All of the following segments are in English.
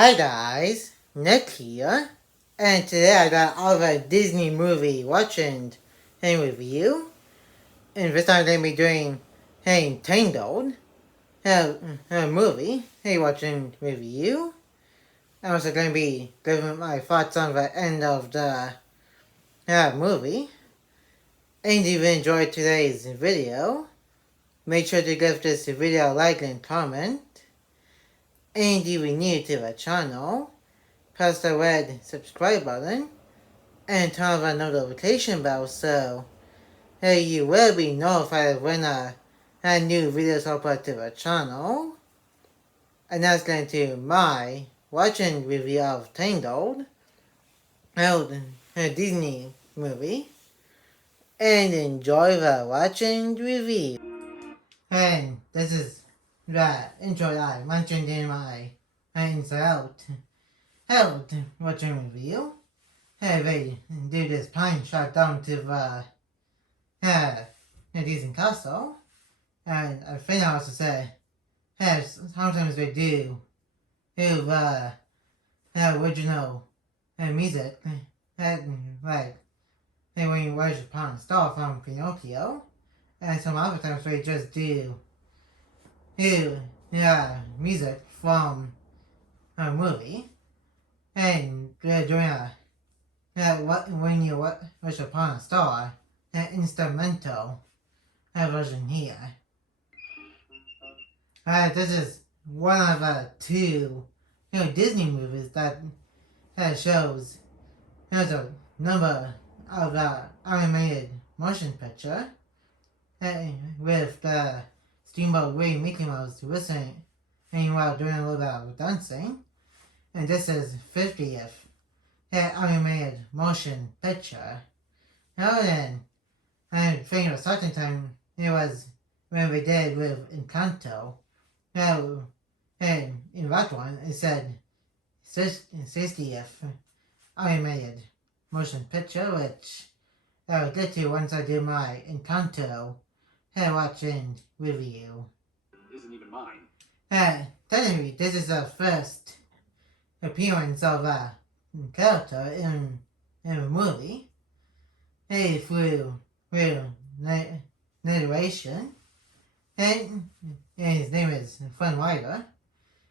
Hi guys, Nick here, and today I got all of a Disney movie watching and review, and this time I'm going to be doing Tangled, a movie, watching review. I'm also going to be giving my thoughts on the end of the movie. And if you enjoyed today's video, make sure to give this video a like and comment. And if you're new to the channel, press the red subscribe button and turn on the notification bell so you will be notified when a new videos upload to the channel. And that's going to my watching review of Tangled, a Disney movie, and enjoy the watching review. And this is the intro that I mentioned in my Inside Out watching review. They do this plane shot down to the Disney Castle, and I think I also say, sometimes they do the original music, like when you watch upon a star from Pinocchio, and some other times they just do music from a movie, and they're doing when you wish upon a star, an instrumental version here. This is one of the two Disney movies that shows a number of animated motion picture with the Steamboat Willie Mickey Mouse whistling and while doing a little bit of dancing. And this is 50th animated motion picture. Now then, I think a certain time it was when we did with Encanto. Now, and in that one it said 60th animated motion picture, which I will get to once I do my Encanto watching review. Isn't even mine. Technically, this is the first appearance of a character in a movie. Through narration, and his name is Fun Rider.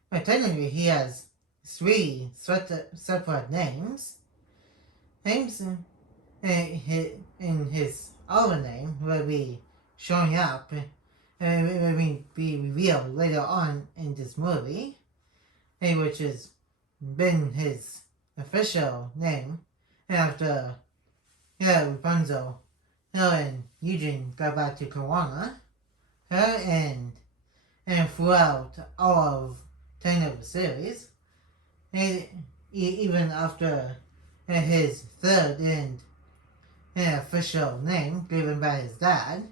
But technically, he has three separate names. In his other name will be showing up and will be revealed later on in this movie, which has been his official name after Rapunzel and Eugene got back to Kiwana, and throughout all of 10 of the series, even after his third and official name given by his dad,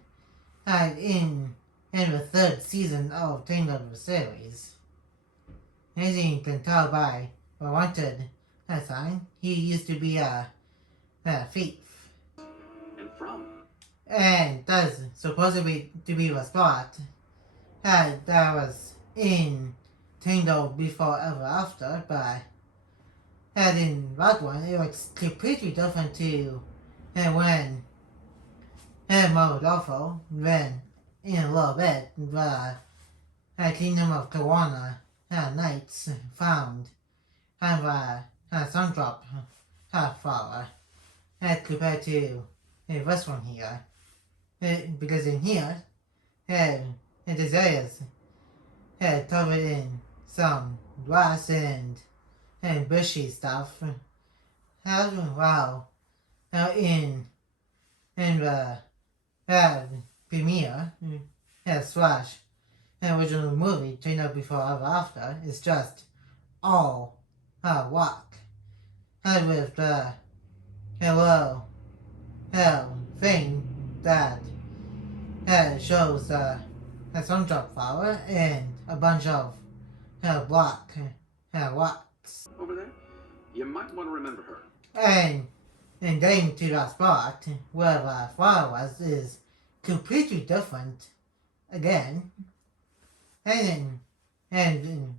in the third season of 10 of the series. As you can tell by the wanted sign, he used to be a thief. And from? And that's supposedly to be the spot that was in Tangled Before Ever After, but in that one it was completely different to when Rodolfo ran in a little bit the Kingdom of Kiwana Knights found the Sundrop flower compared to this one here. Because in here, this area is covered in some grass and bushy stuff. Wow. Now in the premiere slash original movie Tangled Before Ever After, it's just all rock. With the hello thing that shows a sundrop flower and a bunch of black rocks. Over there? You might want to remember her. And getting to that spot where the flower was is completely different again. And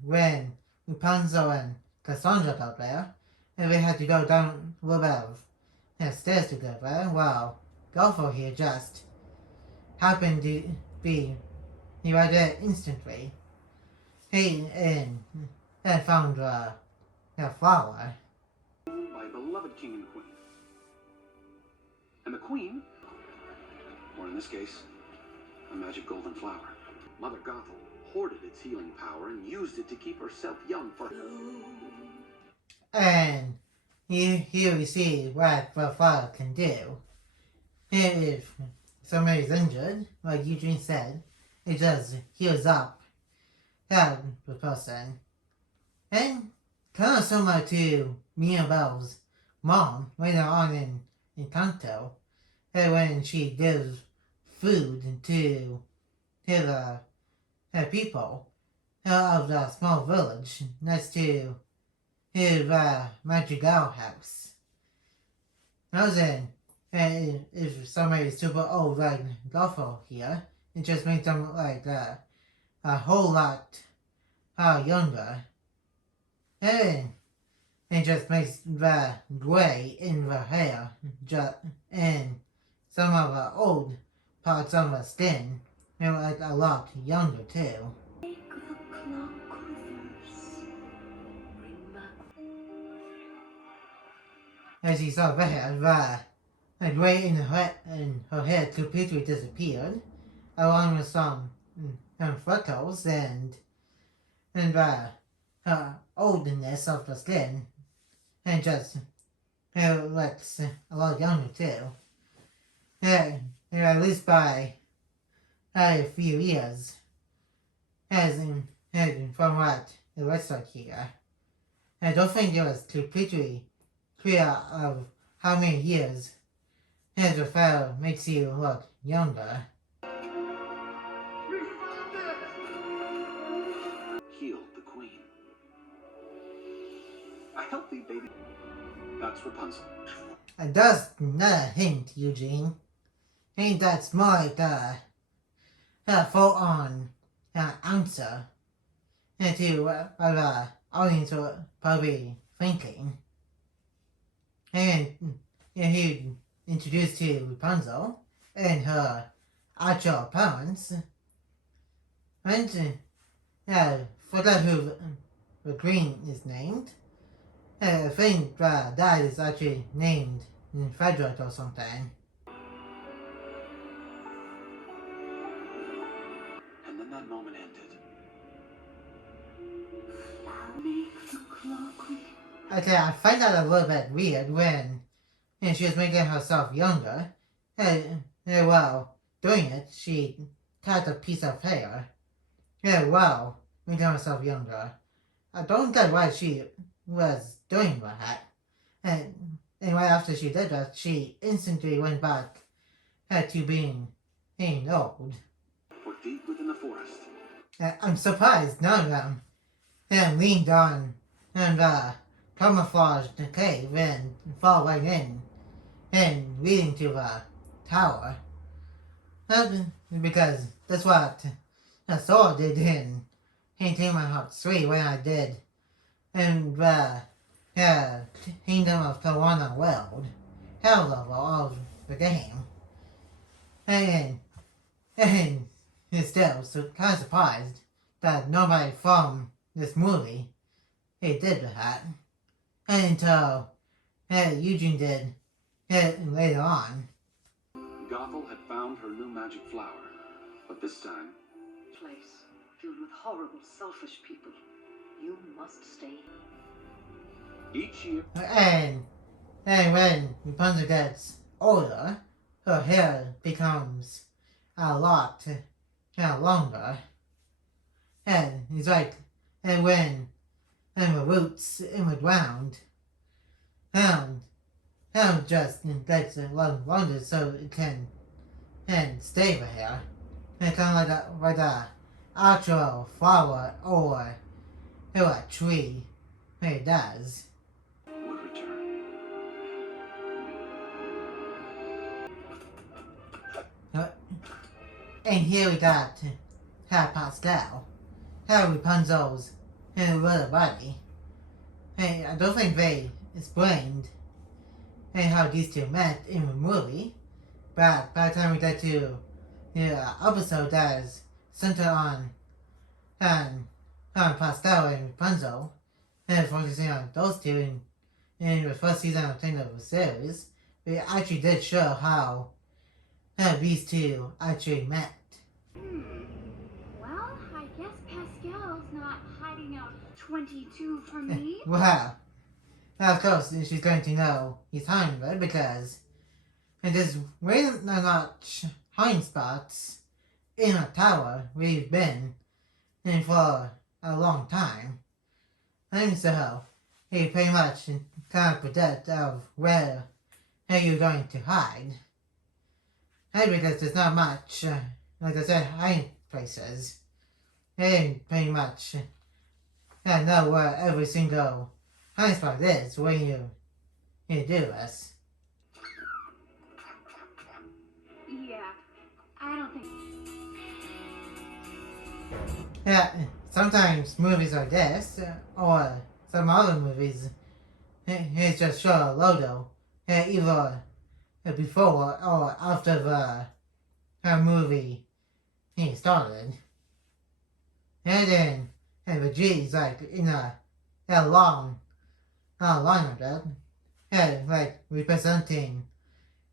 when Rapunzel and Cassandra got there, and we had to go down a little bit of stairs to get there. Well, Golfo here just happened to be right there instantly. He and found a flower. By beloved king and queen. And the queen, or in this case, a magic golden flower. Mother Gothel hoarded its healing power and used it to keep herself young for... And here we see what the flower can do. If somebody's injured, like Eugene said, it just heals up the person. And kind of similar to Mia Bell's mom later on in Kanto, when she gives food to the people of the small village next to his Madrigal house. I was in, if somebody is super old like Golfo here, it just makes them look like a whole lot younger. And it just makes the gray in the hair and some of the old parts of the skin look like a lot younger too. As you saw there, the gray in her hair completely disappeared, along with some freckles and the oldness of the skin, and just looks a lot younger too. Yeah, at least by a few years, as from what it looks like here. I don't think it was completely clear of how many years the fellow makes you look younger. Healed the queen. A healthy baby. That's Rapunzel. And that's not a hint, Eugene. Ain't that smart, full-on answer to what the audience were probably thinking. And he introduced to Rapunzel and her actual parents. And forgot who the queen is named. I think that is actually named Frederick or something. And then that moment ended. Okay, I find that a little bit weird when she was making herself younger. Well, doing it, she cut a piece of hair. Well, making herself younger. I don't get why she was doing that. And right after she did that, she instantly went back to being old. For deep within the forest. I'm surprised none of them leaned on and camouflaged the cave and fall right in and leading to the tower. Because that's what Sora did in Kingdom Hearts 3 when I did in the Kingdom of Corona world, hell level of the game. And still kind of surprised that nobody from this movie did that until Eugene did later on. Gothel had found her new magic flower, but this time... Place filled with horrible, selfish people. You must stay. Each year... And when Rapunzel gets older, her hair becomes a lot longer. And it's like, when the roots in the ground, just takes a lot longer so it can stay there. And kind of like a actual flower or a tree it does. would return. And here we got Pascal, Rapunzel's little buddy. Hey, I don't think they explained how these two met in the movie, but by the time we get to the episode that is centered on, on Pastel and Rapunzel, and focusing on those two in the first season of the series, we actually did show how these two actually met. Well, I guess Pascal's not hiding out 22 from me. Well, of course, she's going to know he's hiding there because there's really not much hiding spots in a tower we've been in for a long time. And so, he pretty much can't predict of where you're going to hide. And because there's not much, like I said, hiding places. They pretty much know where every single hiding spot is when you do this. Yeah, I don't think. Yeah, sometimes movies like this, or some other movies, it's just show a logo, either before or after the movie started. And then the G's like in a long line of that, like representing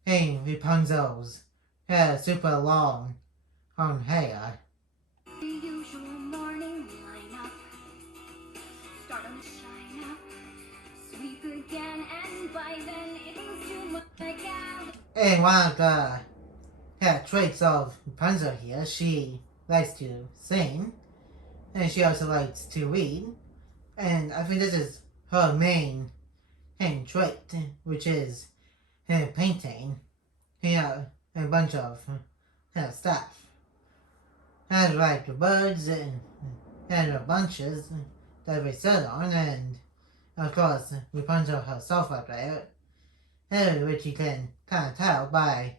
Rapunzel's super long hair. The usual morning lineup. Start on shine up. Sweep again, and by then it's too much like out. And one of the traits of Rapunzel here, she likes to sing, and she also likes to read, and I think this is her main trait, which is painting, a bunch of stuff. And like the birds and the bunches that we sit on, and of course Rapunzel herself up there, which you can kind of tell by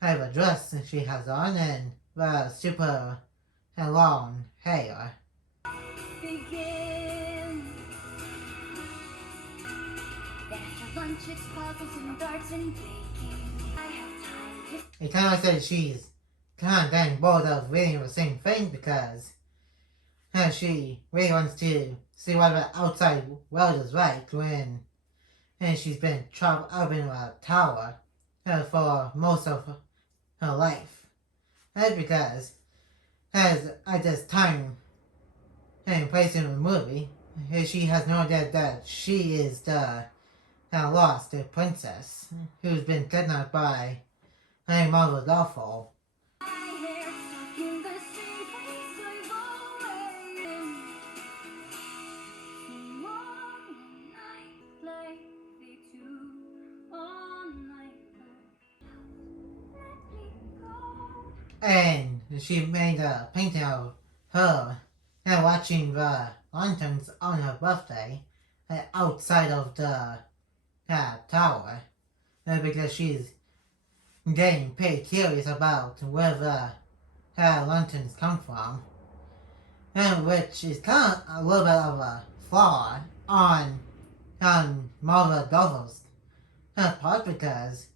the dress she has on and the super long hair. Begin. After lunch, it's puzzles and darts and baking. I have time to. It kind of says she's kind of getting bored of reading the same thing because she really wants to see what the outside world is like when she's been trapped up in a tower for most of her life. That's because at this time and place in the movie, she has no idea that she is the lost princess who's been kidnapped by a Marvel Dollful. My hair stuck in the same place I've always been. Long night like they do all night long. Let me go. And she made a painting of her watching the lanterns on her birthday outside of the tower because she's getting pretty curious about where the lanterns come from, which is kind of a little bit of a flaw on Marvel Doll's part because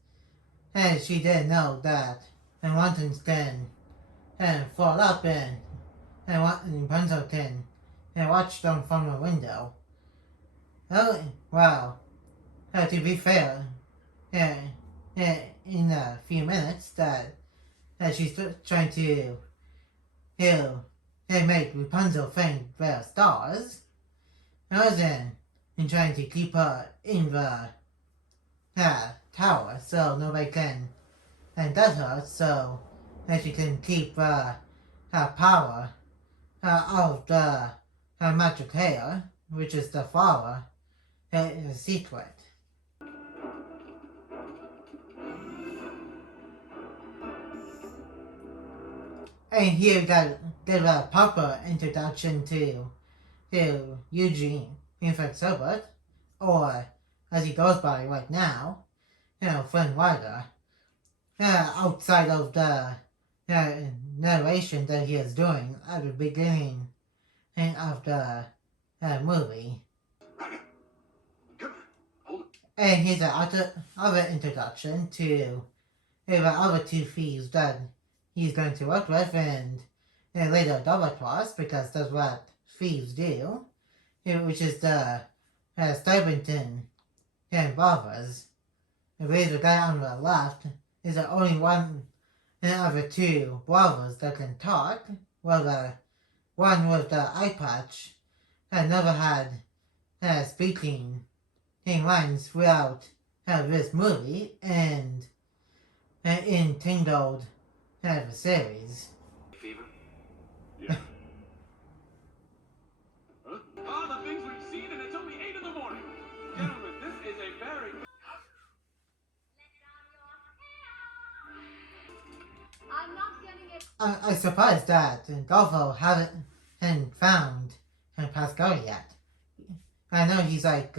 she didn't know that the lanterns can fall up and Rapunzel can watch them from a window. Oh, well, to be fair, in a few minutes that she's trying to make Rapunzel think they're stars, rather than trying to keep her in the tower so nobody can get her, so that she can keep her power of the magic hair, which is the flower, is a secret. And here we give a proper introduction to Eugene Infant Silbert, or as he goes by right now, Flynn Rider. Outside of the narration that he is doing at the beginning of the movie. And here's the other introduction to the other two thieves that he's going to work with, and later double cross, because that's what thieves do, which is the Stuyvesant and Barbers. I believe the guy on the left is the only one of the two brothers that can talk, while the one with the eye patch had never had speaking lines throughout this movie and in Tangled the series. Fever? Yeah. Huh? All the things we've seen, and it's only 8 in the morning. Gentlemen, this is a very... I'm not getting it. I'm surprised that Golfo haven't found Pascal yet. I know he's like,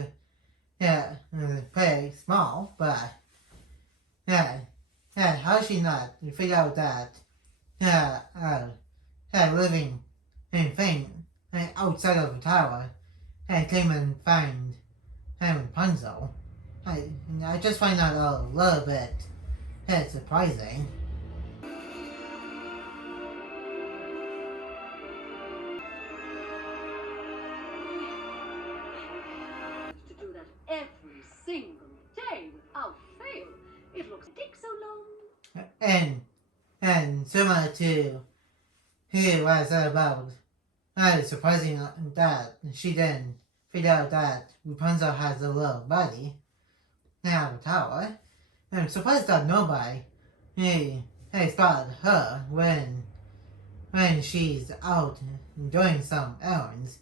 pretty small, but how she not figure out that living thing outside of the tower came and find Rapunzel? I just find that a little bit surprising. To do that every single day without fail. It looks take so long. And similar to who I said about it's surprising that she didn't figure out that Rapunzel has a little buddy out of the tower. I'm surprised that nobody spotted her when she's out doing some errands,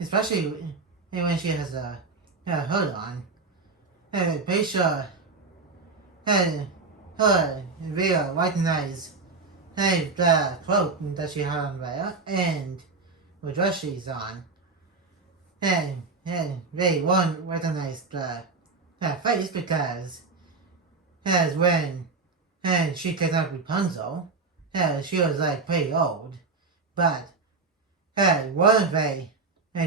especially when she has a hood on. I'm pretty sure her will recognize the cloak that she had on there and the dress she's on. And they won't recognize the face because as when she kidnapped Rapunzel, she was like pretty old. But one they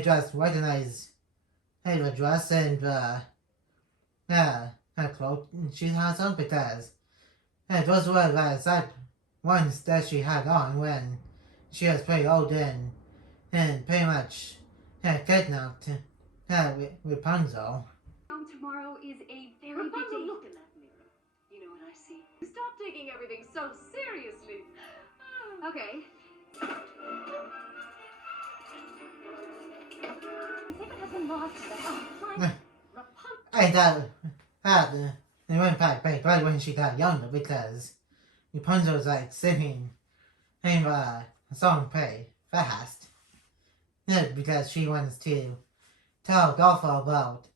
just recognize the dress and the her cloak she has on because those were the exact ones that she had on when she was pretty old and pretty much kidnapped Rapunzel. Tomorrow is a very big Rapunzel, day. look in that mirror. You know what I see? Stop taking everything so seriously. Okay. My favorite has been lost. Fine. Rapunzel. They went back right when she got younger because Rapunzel was like singing a song pretty fast. Because she wants to tell Golfo about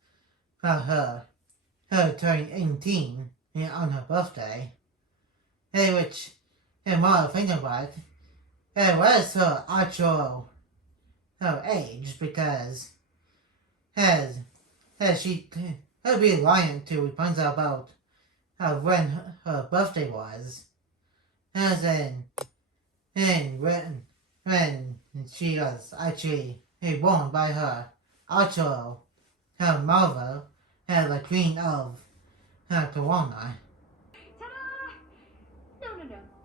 her turning 18 on her birthday. Which, more I think about it was her actual age because as she would be lying to Rapunzel about when her birthday was. As in when she was actually born by her actual mother, the queen of Corona. Ta-da! No,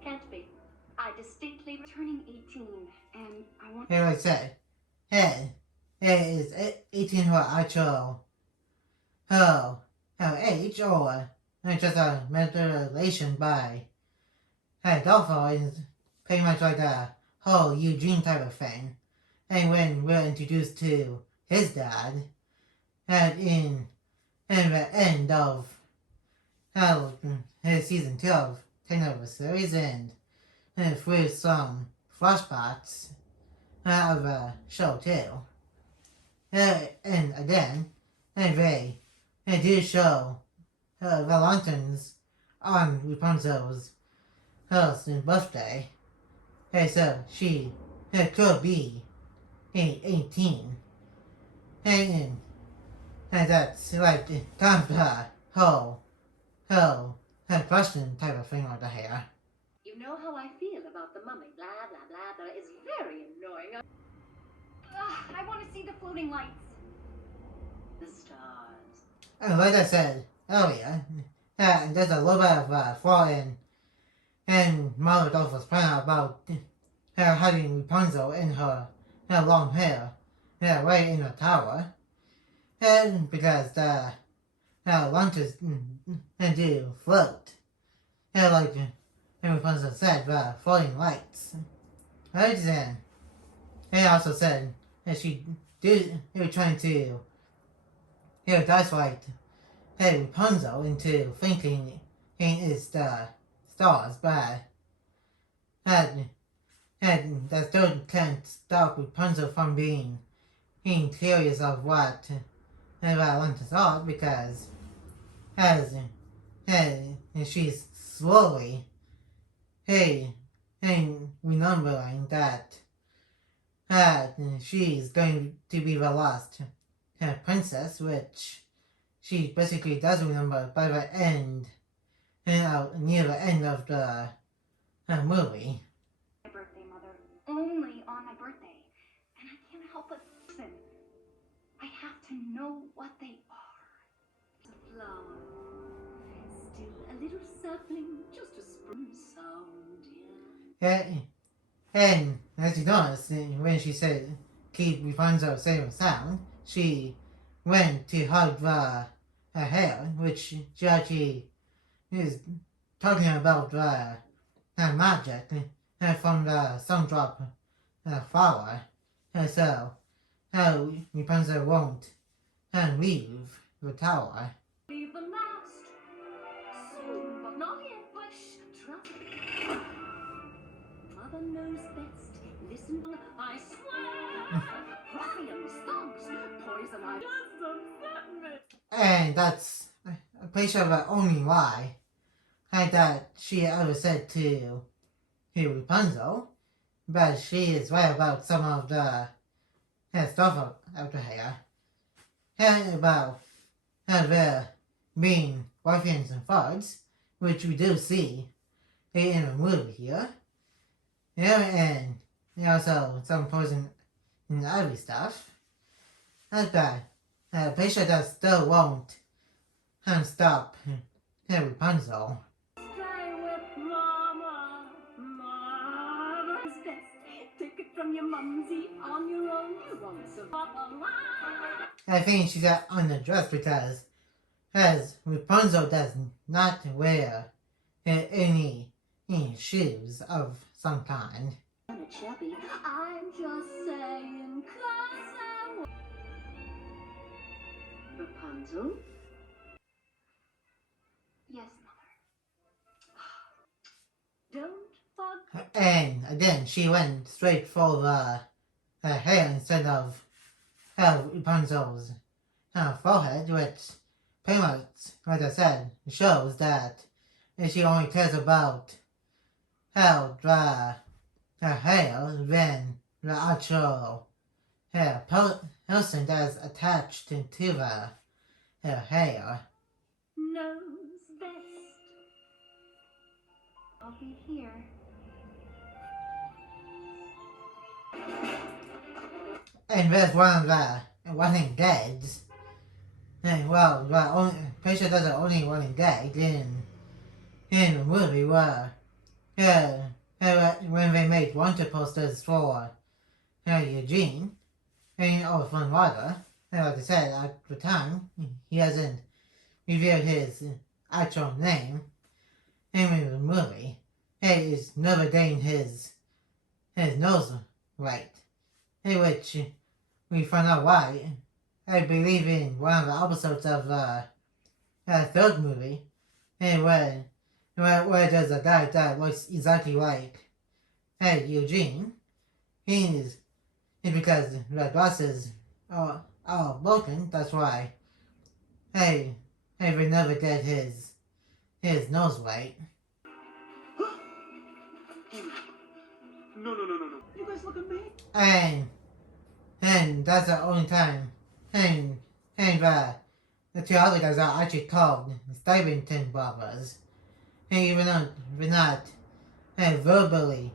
can't be. I distinctly turning 18, and I want. Like I said, is 18 her actual her age or just a manipulation by Adolfo is pretty much like a whole Eugene type of thing. And when we're introduced to his dad, and in the end of his season 2 of Tangled series, and through some flashbacks of the show too. And again, they do show the lanterns on Rapunzel's birthday. So she could be 18. And that's like kind of the whole question type of thing over here. You know how I feel about the mummy. Blah, blah, blah, blah. It's very annoying. I want to see the floating lights. The stars. And like I said, earlier. And there's a little bit of flaw in Mother Dolphin's point about her having Rapunzel in her long hair, right in the tower. And because the lunches do float. Like Rapunzel said, floating lights. Right then, he also said that she was trying to gaslight Rapunzel into thinking it's the stars, but that still can't stop Rapunzel from being curious of what Atlantis are, because as she's slowly remembering that she's going to be the lost princess, which she basically does remember by the end, near the end of the movie. My birthday, Mother. Only on my birthday. And I can't help but listen. I have to know what they are. A flower. Still a little sapling, just a spring sound, yeah. And as you notice, when she said keep Rapunzel safe and sound, she went to hug her hair, which she actually is talking about magic from the Sundrop flower. So Rapunzel won't leave the tower. Leave the last. Soon, but not yet. Hush, trust. Mother knows best. Listen, I swear. Ruffians, thugs, poison ivy. Just upset me. And that's a place of the only lie that she ever said to Rapunzel, but she is right about some of the stuff out here, and about there being ruffians and thugs, which we do see in the movie here, and also some poison and ivy stuff. But Patricia that still won't stop Rapunzel. Stay with Mama. Mother's best. Take it from your mumsy on your own. You won't survive. I think she's unaddressed because as Rapunzel does not wear any shoes of some kind. I'm chubby. I'm just saying, 'cause I Rapunzel? Yes, Mother. Don't bug. And again, she went straight for her hair instead of Rapunzel's forehead, which pretty much, like I said, shows that she only cares about how her hair than the actual person that's attached to her hair. Knows best. I'll be here. And there's one of the running gags. And well, Patricia does the only running gag in the movie where when they made wanted posters for Eugene and Fun Water, like I said, at the time he hasn't revealed his actual name in the movie. He's never getting his nose right, which we find out why. I believe in one of the episodes of the third movie, where there's a guy that looks exactly like Eugene. It's because the glasses are broken. That's why they never get his nose right. No. You guys look at me. And that's the only time and the two other guys are actually called Stuyvesant brothers. And even though they're not verbally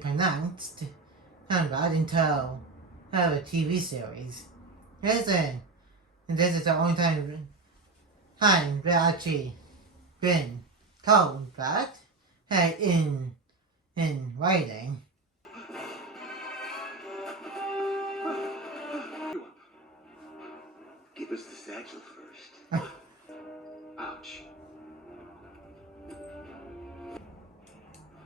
pronounced that until the TV series. And this is the only time time we actually been told that in writing. Give us the satchel first. Ouch.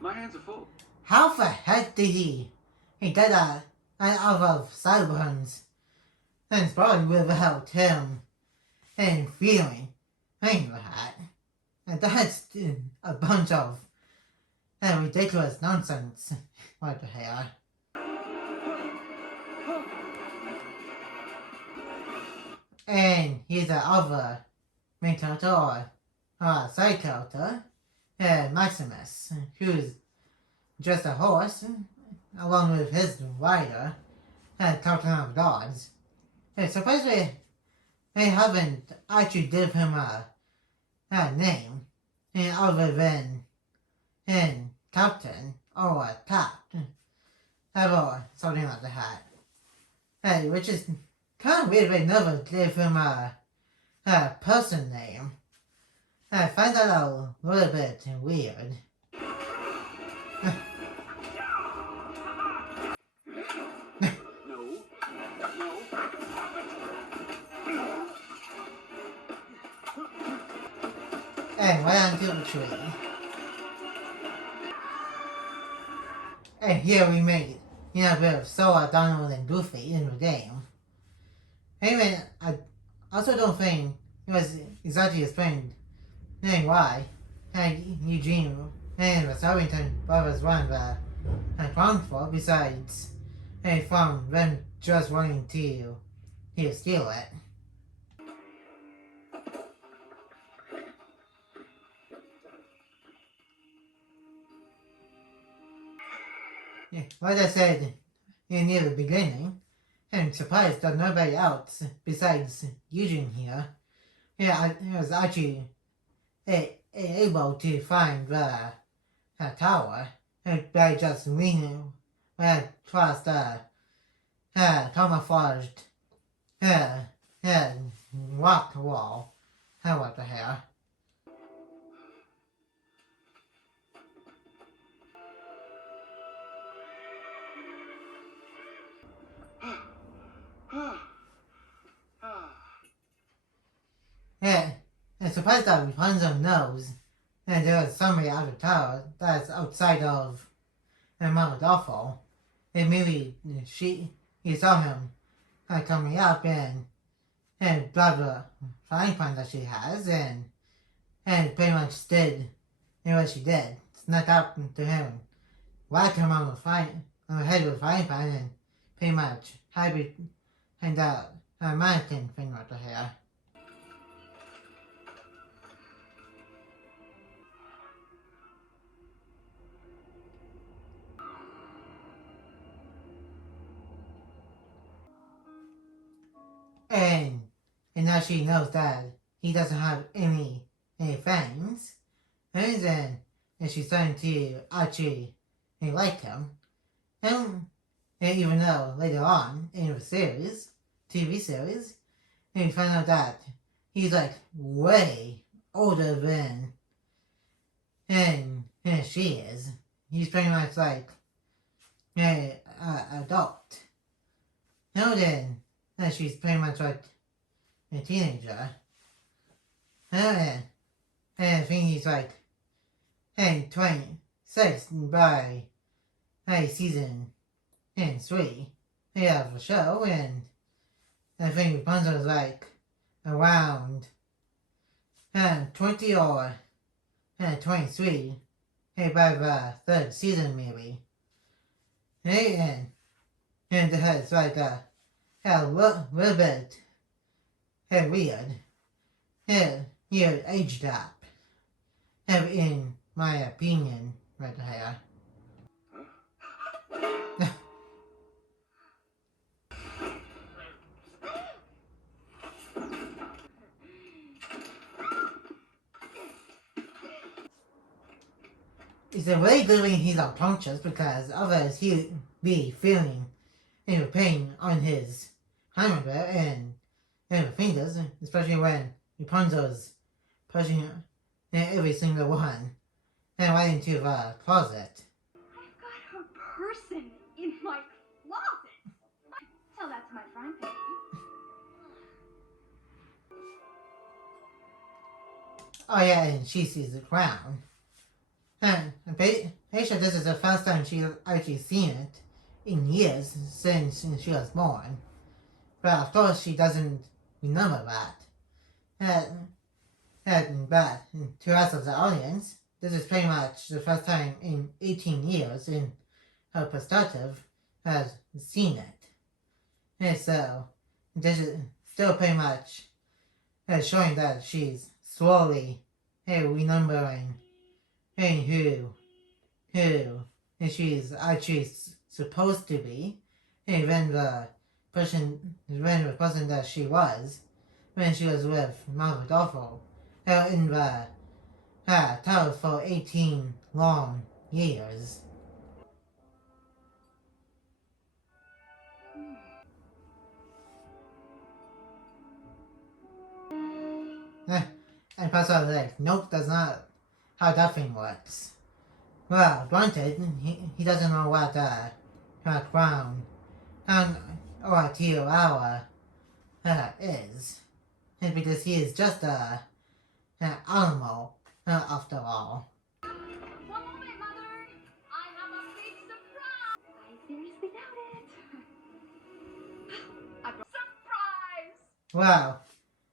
My hands are full. How the heck did he did that out of sideburns and probably without him and feeling that? And that's a bunch of ridiculous nonsense right here. And he's the other main character or side character, Maximus, who's just a horse, along with his rider, talking of dogs. Supposedly, they haven't actually given him a name, other than Captain or Pat, or something like that. Which is kind of weird. They never gave him a person name. I find that a little bit weird. And right onto the tree. And here we made a bit of Sora, Donald, and Goofy in the game. Anyway, I also don't think it was exactly explained why Eugene and the Sarrington brothers won the crown for, besides from them just wanting to steal it. Like I said near the beginning, I'm surprised that nobody else besides Eugene here was actually able to find the tower by just leaning across the camouflaged rock wall. What the hell? I'm surprised that Rapunzel knows that there is somebody at the tower that's outside of Mount Dolphin. And maybe he saw him coming up and blah blah flying pan that she has and pretty much did what she did. Snuck up to him, whacked him on the head with a frying pan and pretty much hide behind that mannequin thing right here. And now she knows that he doesn't have any fangs, and then she's starting to actually like him. And even though later on in the TV series, we find out that he's like way older than she is. He's pretty much like an adult. Now then, she's pretty much like a teenager. And I think he's like 26 by season 3 of the show, and I think Rapunzel is like around 20 or 23 by the third season maybe. And it's like a little bit weird. Here, age gap. In my opinion, right here. It's a very good when he's unconscious, because otherwise he'd be feeling pain on his hammer and fingers, especially when Rapunzel's pushing every single one and went into the closet. I've got her person in my closet. Tell that to my friend, Peggy. Oh yeah, and she sees the crown. And I'm pretty sure this is the first time she's actually seen it in years since she was born. But of course she doesn't remember that. But to us as the audience, this is pretty much the first time in 18 years in her perspective has seen it. And so this is still pretty much showing that she's slowly remembering who she's actually supposed to be, when the person that she was when she was with Mother Gothel in the tower for 18 long years. And Pastor was like, nope, that's not how that thing works. Well, granted, he doesn't know what crown or teal hour is. Because he is just an animal after all. One moment, Mother. I have a big surprise. I seriously doubt it. I brought surprise. Well,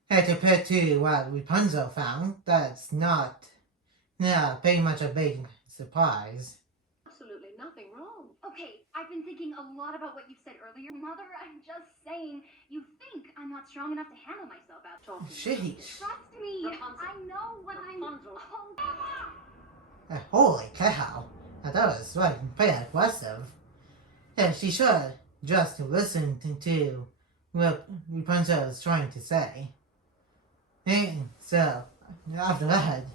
compared to what Rapunzel found, that's not pretty much a big surprise. Absolutely nothing wrong. Okay, I've been thinking a lot about what you said earlier. Mother, I'm just saying, you think I'm not strong enough to handle myself out. Talking. Sheesh. Trust me, Rapunzel. I know what I'm... Rapunzel. Oh, Holy cow, that was pretty aggressive. She should just listen to what Rapunzel is trying to say. And so, after that,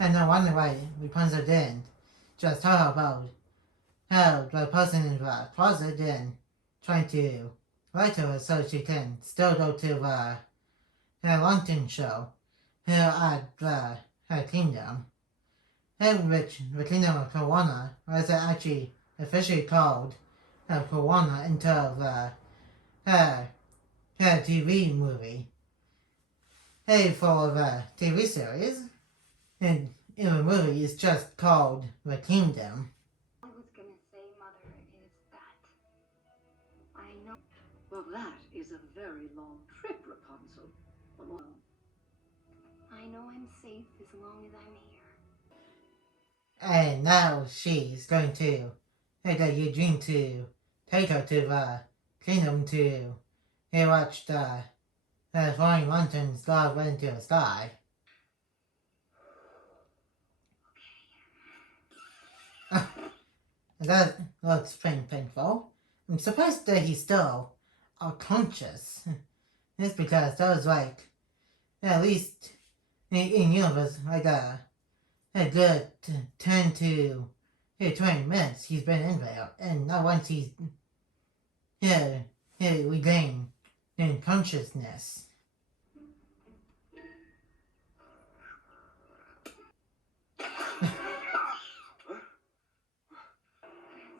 I no wonder why Rapunzel didn't just talk about how the person in the closet and trying to write to her so she can still go to the London show at her kingdom. And which the kingdom of Corona was actually officially called Corona until the TV movie. For the TV series, and in the movie it's just called The Kingdom. I was gonna say, Mother, is that... I know... Well, that is a very long trip, Rapunzel. Well, I know I'm safe as long as I'm here. And now she's going to get Eugene to take her to the kingdom to watch the flying lanterns go up into the sky. That looks pretty painful. I'm surprised that he's still conscious. It's because that was at least in universe, a good 10 to 20 minutes he's been in there. And not once he's regained consciousness.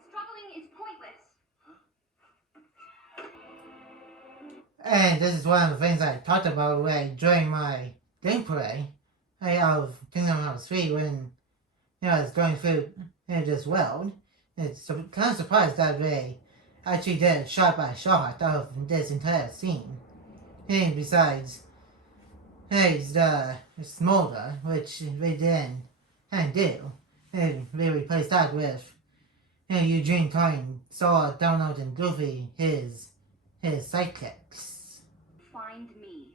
Struggling is pointless. And this is one of the things I talked about during my gameplay of Kingdom Hearts 3 when I was going through this world. It's kind of surprised that they actually did shot by shot of this entire scene. And besides, the smolder, which they didn't do. And they replaced that with Eugene calling Sora, Donald, and Goofy his sidekicks. Find me.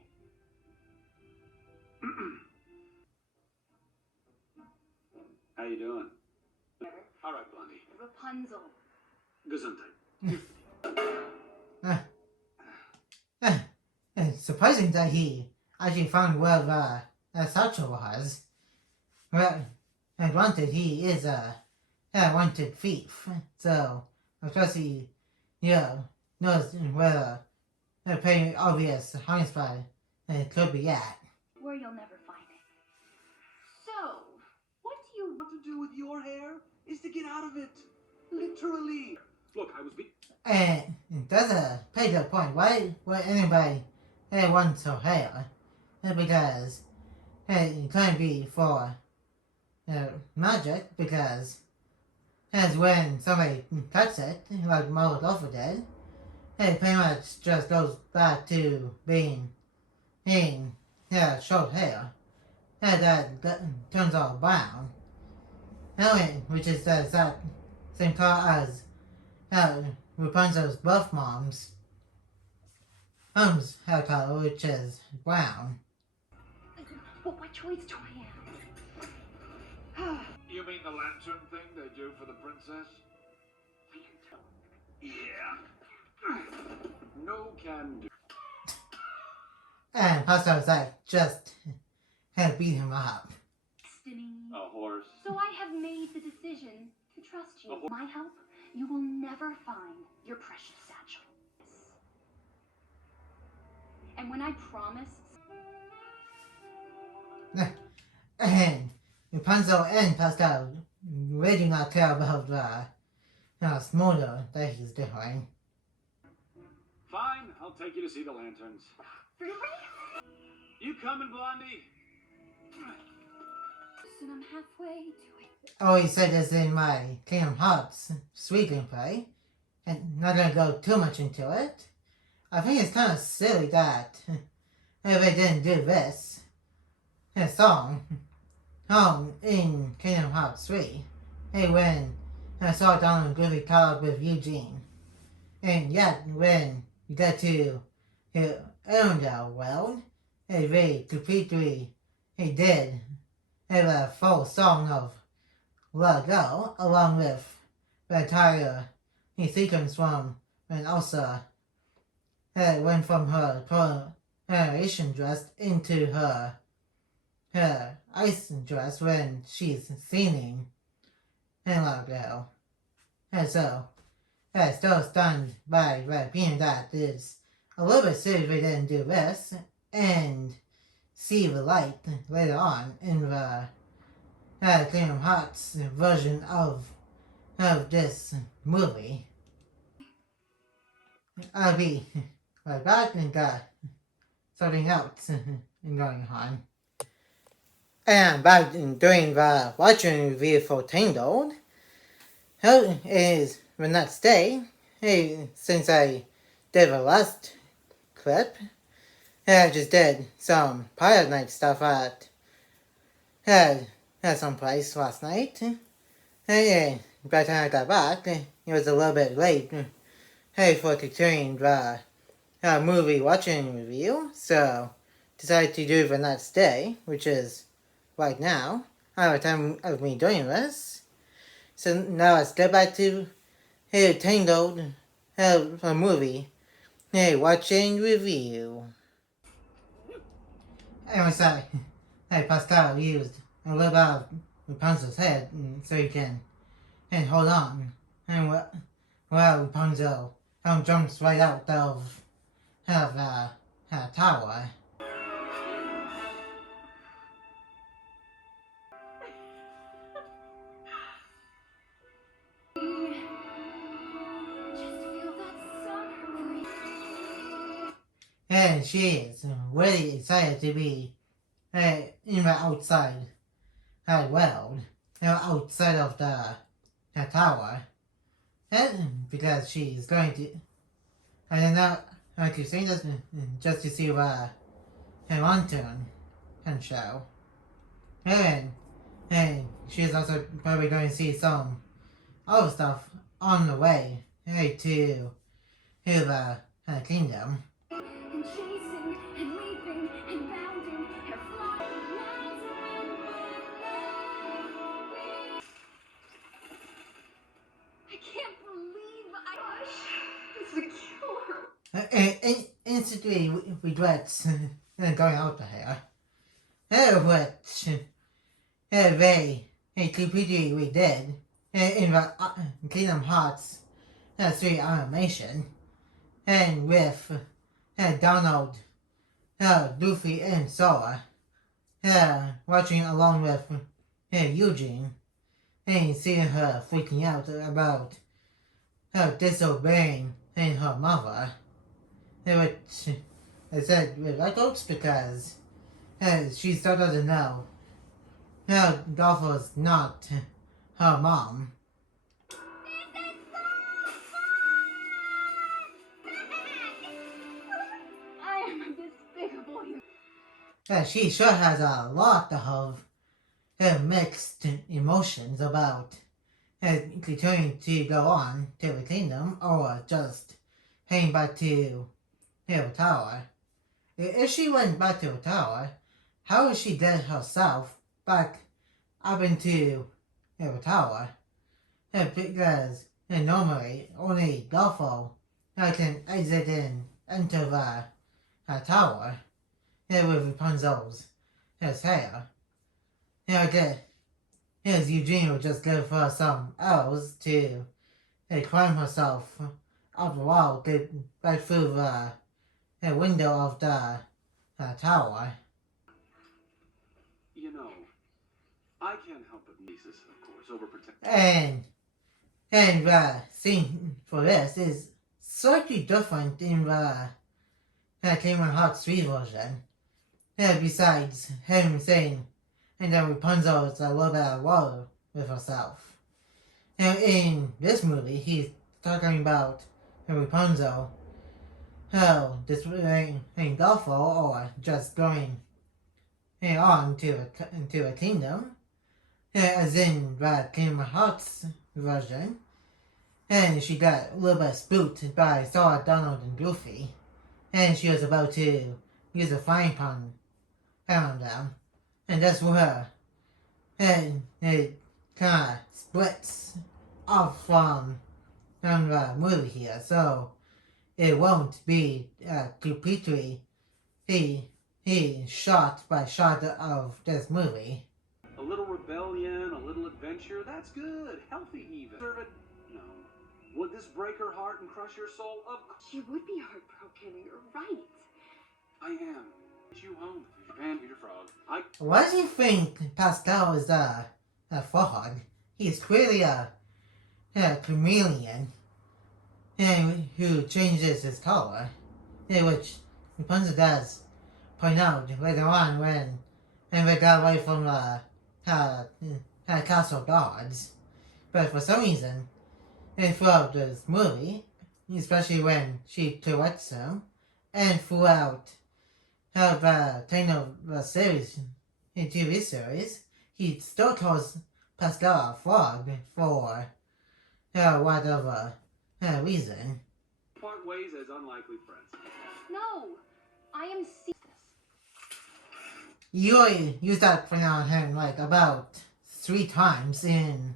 How you doing? All right, Blondie. Rapunzel. Gesundheit. It's surprising that he actually found where the satchel was. Well, and granted, he is a wanted thief, so of course he, knows where a pretty obvious hiding spot could be at. Where you'll never find it. do with your hair is to get out of it. Literally. Look, I was being... And that's a pretty good point. Why would anybody want her hair? Because it can't be for magic, because as when somebody cuts it, like Molotov did, it pretty much just goes back to being short hair. That turns all brown. Which is the exact same color as Rapunzel's birth mom's hair color, which is brown. But what choice do I have? You mean the lantern thing they do for the princess? Yeah. No can do. And Pastor's like, just beat him up. Destiny. A horse. So I have made the decision to trust you. With my help, you will never find your precious satchel. And when I promise... And Rapunzel and Pascal really do not care about the smolder that he's doing. Fine, I'll take you to see the lanterns. Really? You coming, Blondie? And I'm halfway to it. I always said this in my Kingdom Hearts screenplay, and not gonna go too much into it. I think it's kind of silly that if they didn't do this song in Kingdom Hearts 3, when I saw Donald Goofy talk with Eugene, and yet when you get to Arendelle world, they completely did have a full song of Let It Go, along with the entire sequence from when Elsa went from her Asian dress into her ice dress when she's singing and Let It Go. And so, still stunned by the opinion that it's a little bit silly they didn't do this, and see the light later on in the Kingdom Hearts version of this movie. I'll be right back and something else going on. And back doing the watching review for Tangled. How is the next day? Since I did the last clip, I just did some Pirate Night stuff at some place last night. By the time I got back, it was a little bit late for continuing the movie watching review, so decided to do the next day, which is right now, at the time of me doing this. So now let's get back to Tangled, a movie watching review. Anyway, sorry. Pascal used a little bit of Rapunzel's head so you can hold on. And well, Rapunzel jumps right out of the tower. Just feel that summer breeze. And she is really excited to be in the outside world, outside of the tower, and because she's going to, I don't know, like you've seen this just to see the lantern and show, and she's also probably going to see some other stuff on the way to the kingdom. And chasing and leaping and bounding and flying. I can't believe this would kill her. Instantly regrets going out there. Which they completely redid in the Kingdom Hearts 3 animation, and with Donald, Goofy, and Sora watching along with Eugene and seeing her freaking out about her disobeying and her mother, which I said with adults because she still doesn't know her Golf's not her mom. I am a despicable human. She sure has a lot of mixed emotions about continuing to go on to the kingdom or just heading back to the tower. If she went back to the tower, how would she get herself back up into the tower? Because normally only Golfo can exit and enter the tower with Rapunzel's hair. Yes, Eugene would just give her some arrows to climb herself up the wall, get right through the window of the tower. You know, I can't help but nieces, of course, overprotective. And the scene for this is slightly different in the Kingdom Hearts 3 version. Besides him saying, and then Rapunzel is a little bit of water with herself. In this movie, he's talking about Rapunzel, how displaying Golfo or just going on to a kingdom, as in the Kingdom Hearts version, and she got a little bit spooked by Sora, Donald, and Goofy, and she was about to use a frying pan on them, and that's where and it kind of splits off from the movie here, so it won't be completely he shot by shot of this movie. A little rebellion, a little adventure, that's good. Healthy even. No. Would this break her heart and crush her soul? Of course. You would be heartbroken, you're right. I am. Get you home. Here's your pan, here's your frog. Why do you think Pascal is a frog? He's clearly a chameleon who changes his color, which Rapunzel does point out later on when they got away from her castle guards. But for some reason, throughout this movie, especially when she corrects him, and throughout the Tangled series, TV series, he still calls Pascal a frog for whatever reason. Part ways as unlikely friends. No, I am serious. You already used that pronoun on him like about 3 times in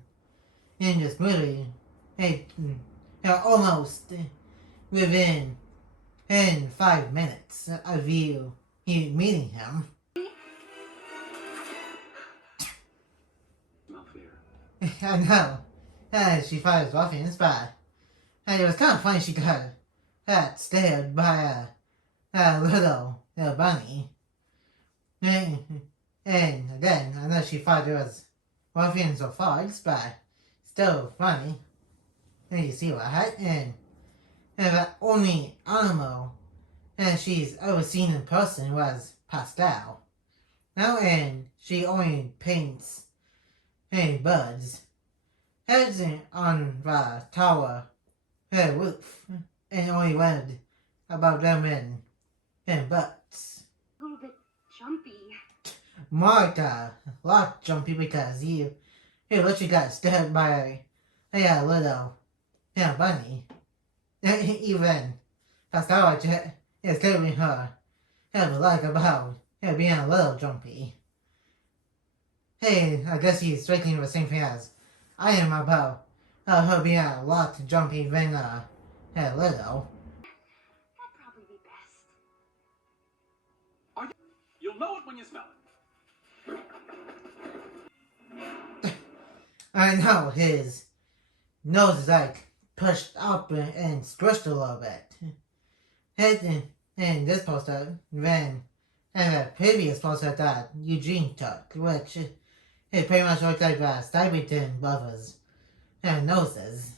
this movie. Almost within 5 minutes of you meeting him. Smell fear. I know. She fires ruffians, but it was kind of funny she got stared by a little bunny. And again, I know she thought it was ruffians or frogs, but still funny. And you see that, and the only animal she's ever seen in person was Pascal. Now, and she only paints birds. Heads on the tower roof, and only read about them in books. A little bit jumpy. Martha, a lot jumpy because you literally got stabbed by a little bunny. Even Pascal is telling her like about being a little jumpy. Hey, I guess he's striking the same thing as I am about her being a lot jumpy than a little. That'd probably be best. You'll know it when you smell it. I know his nose is like pushed up and squished a little bit. And this poster, then and the previous poster that Eugene took, which It pretty much looks like Stuyvesant brothers and noses.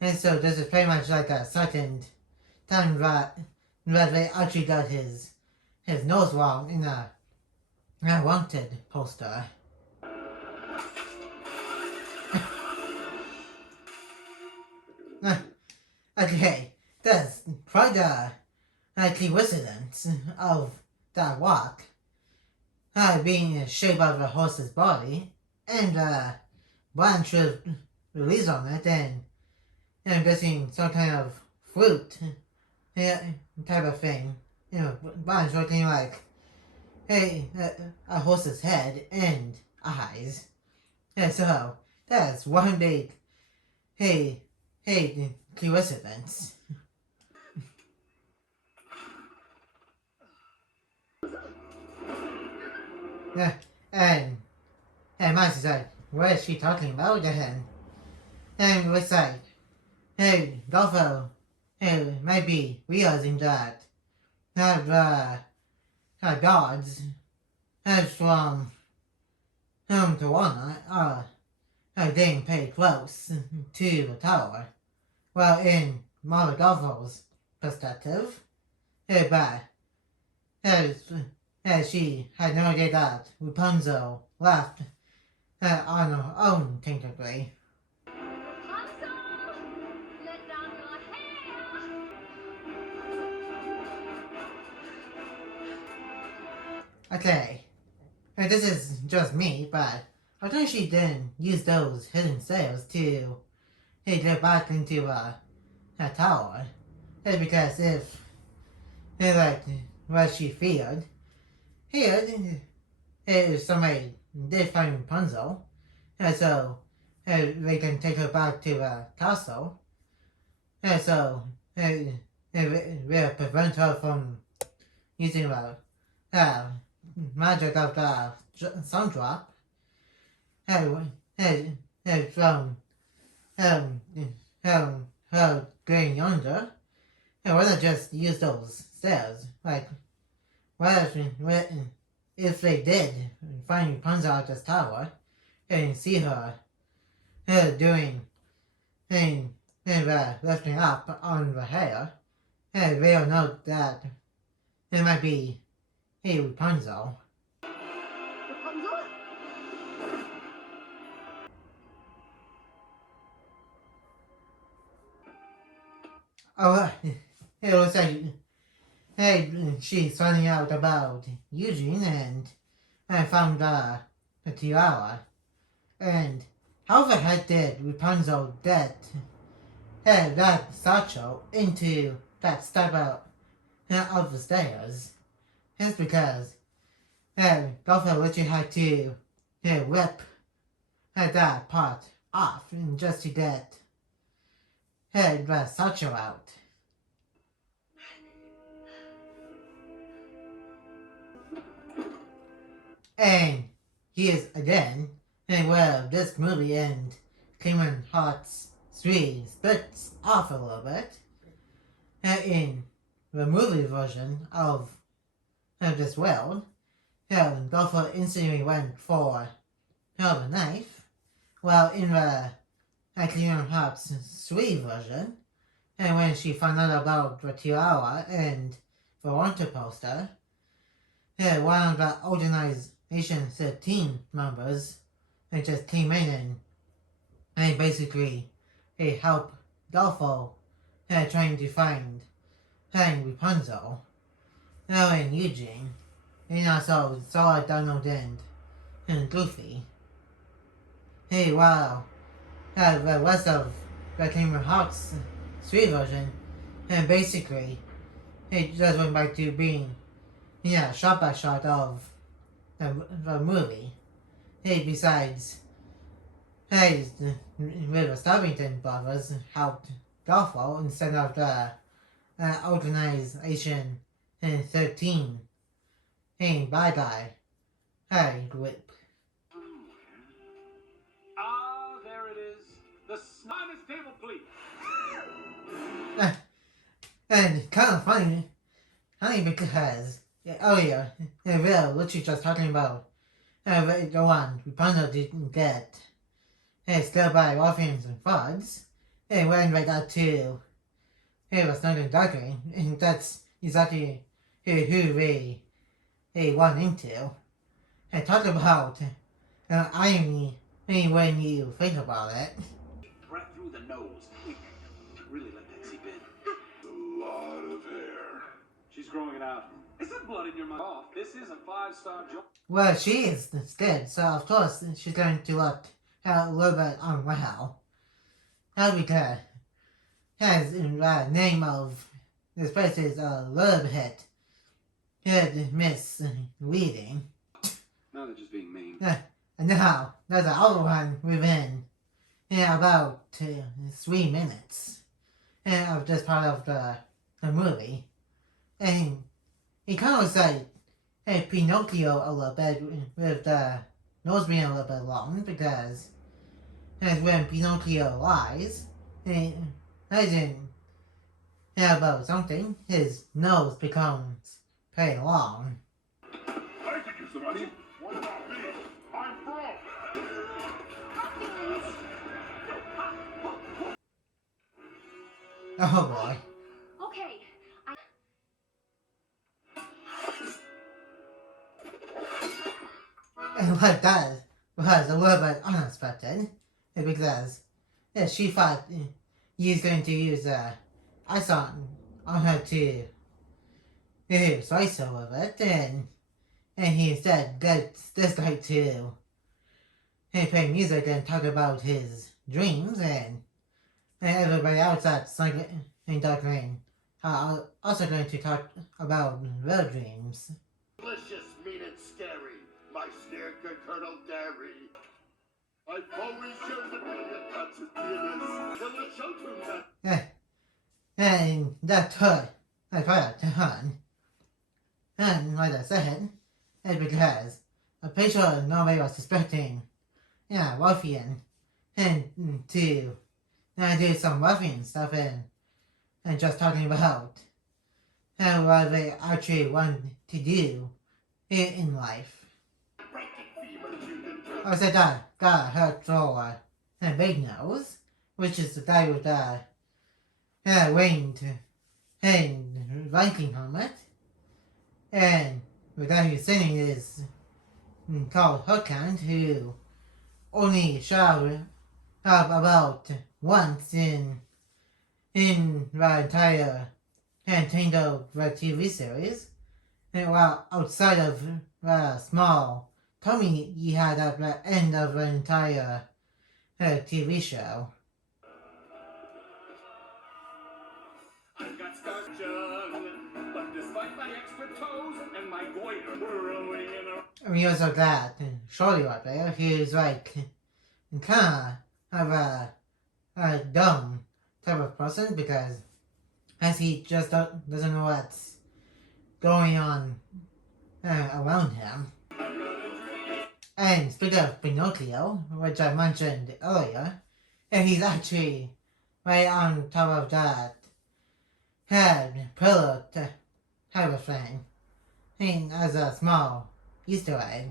And so this is pretty much like a second time that they actually got his nose wrong in a wanted poster. Okay, that's quite a coincidence of that rock being the shape of a horse's body and branch with leaves on it and I'm guessing some kind of fruit type of thing. Branch looking like a horse's head and eyes. And so that's one big coincidence. And Max is like, what is she talking about then? And it's like, hey, Golfo, might be realizing that gods from Tawana are getting pretty close to the tower. Well, in Mother Golfo's perspective, but she had no idea that Rapunzel left on her own, technically. Rapunzel, let down your hair. Okay, this is just me, but I think she didn't use those hidden sails to get back into a tower. It's because if like what she feared, here if somebody did find Rapunzel, so they can take her back to the castle, so will prevent her from using the magic of the sun drop, from her getting younger. Why not just use those stairs? Like, what if they did find Rapunzel at this tower and see her doing and lifting up on the hair, they'll know that it might be Rapunzel. Rapunzel? Oh, it looks like she's finding out about Eugene and I found the tiara. And how the heck did Rapunzel get that satchel into that step out of the stairs? It's because Golfo literally had to rip that part off just to get the satchel out. And he is again, and well, this movie and Kingdom Hearts 3 splits off a little bit. In the movie version of this world, Golfo instantly went for the knife, while in the Kingdom Hearts 3 version, and when she found out about the tiara and the wanted poster, one of the Organization 13 members just came in and basically helped Golfo trying to find Rapunzel. Now in Eugene, and also saw Donald and Goofy. Hey, wow. The rest of the Kingdom Hearts 3 version, and basically, it just went back to being, shot by shot of the movie. Hey, besides, with the Stuyvesant brothers helped Golfo instead of the Organization 13 bad guy group. There it is. The on his table, please. And kind of funny because earlier, Will literally just talking about the one Rapunzel didn't get. Still by ruffians and thugs. When they got to was not inducting, and that's exactly who they run into. Talk about irony when you think about it. Breath through the nose. Really let that seep in. A lot of hair. She's growing it out. Is there blood in your mouth? Oh, this is a 5-star job. Well, she is instead, so of course she's going to look a little bit unwell. Because has the name of this place is a little bit misleading. No, they're just being mean. And now, there's the other one within about 3 minutes of this part of the movie. And it kind of looks like Pinocchio a little bit, with the nose being a little bit long, because when Pinocchio lies, imagine about something, his nose becomes pretty long. I could use the money. What about me? I'm broke. Oh boy. Okay, And like that was a little bit unexpected, because she thought he was going to use ice on her to slice her with it, and he instead gets this guy to play music and talk about his dreams, and everybody else that's like in Dark Rain are also going to talk about their dreams. Delicious, mean and scary. My snare good Colonel Dairy. I've always chosen brilliant cuts as pianist. Till the show tunes that. And that took quite a ton. And like I said, it's because I'm pretty sure nobody was suspecting ruffian and to do some ruffian stuff and just talking about what they actually want to do in life. I said that got hurt for a big nose, which is the guy with the winged and Viking helmet, and the guy who's singing is called Hookhand, who only showed up about once in the entire Tangled TV series, and while outside of the small Tommy he had at the end of the entire TV show. I've got scars, but despite my extra toes and my goiter burrowing in a... And we also got Shorty right there, who's like kinda of a dumb type of person, because as he just doesn't know what's going on around him. And speaking of Pinocchio, which I mentioned earlier, and he's actually right on top of that head pillow type of thing, and as a small Easter egg,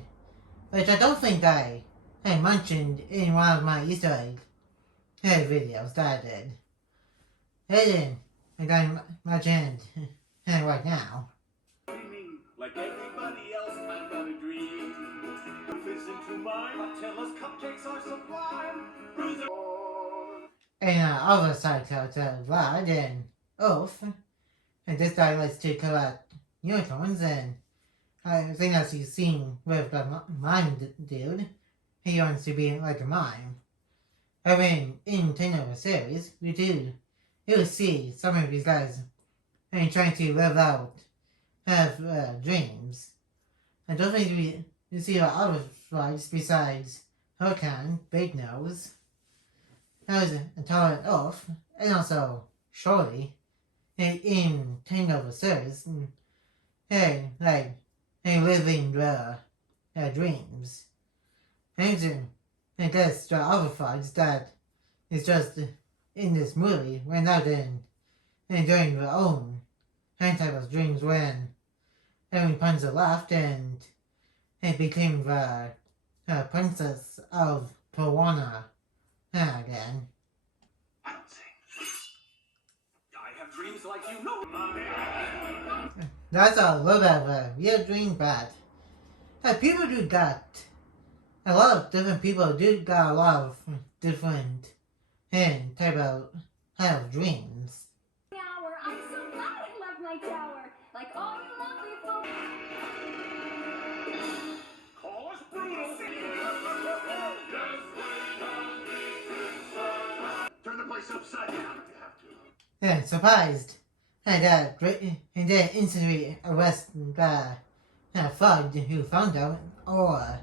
which I don't think I mentioned in one of my Easter egg videos that I did. Hidden, and I mentioned right now. Like everybody else, I've got a dream. Fits into mine. Attila's cupcakes are sublime. And other side character, Vlad and Ulf, and this guy likes to collect unicorns, and I think as you've seen with the mime dude, he wants to be like a mime. I mean, in the series, you see some of these guys trying to live out, have dreams. I don't think you see other slides besides Hurricane, Big Nose, Nose and Tolerant Elf, and also Shorty in the series, living their dreams. And there's the other slides that is just in this movie went out and doing their own type of dreams when Rapunzel left and it became the Princess of Perwana again. I don't say. I have dreams like you know. That's a little bit of a real dream, but people do that. A lot of different people do got a lot of different type of dreams. Hour, I'm so glad I love my tower. Like all you lovely folks. Call us brutal. Turn the place upside down if you have to. Surprised, and then instantly arrest the thug who found out, or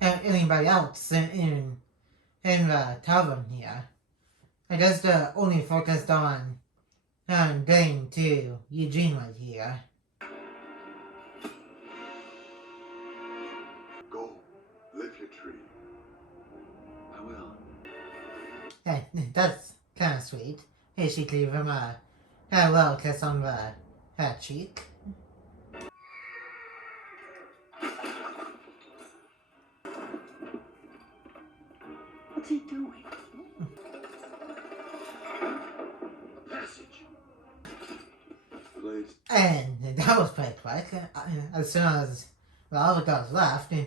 anybody else in the tavern here. I guess they're only focused on getting to Eugene right here. Go, live your dream. I will. Yeah, that's kind of sweet. Hey, she gave him a little kiss on the cheek. What's he doing? A passage. Blades. And that was pretty quick. As soon as the other guys left, and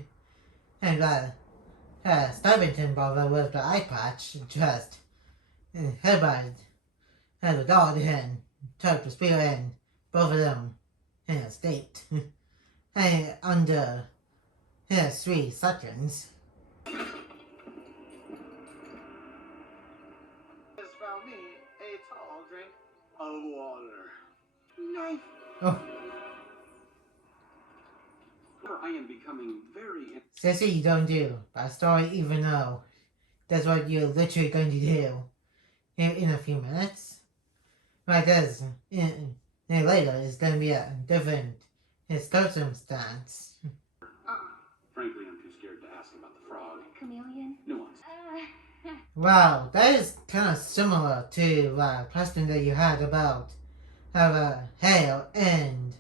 Stubbington brother with the eye patch just headbutted the dog and took the spear and both of them escaped. And under 3 seconds. Has found me a tall drink of water. Knife. Oh, I am becoming very. seriously, you don't do a story even though that's what you're literally going to do in a few minutes. Because later it's going to be a different circumstance. Frankly, I'm too scared to ask about the frog. Chameleon. Nuance. Wow, that is kind of similar to the question that you had about Hale and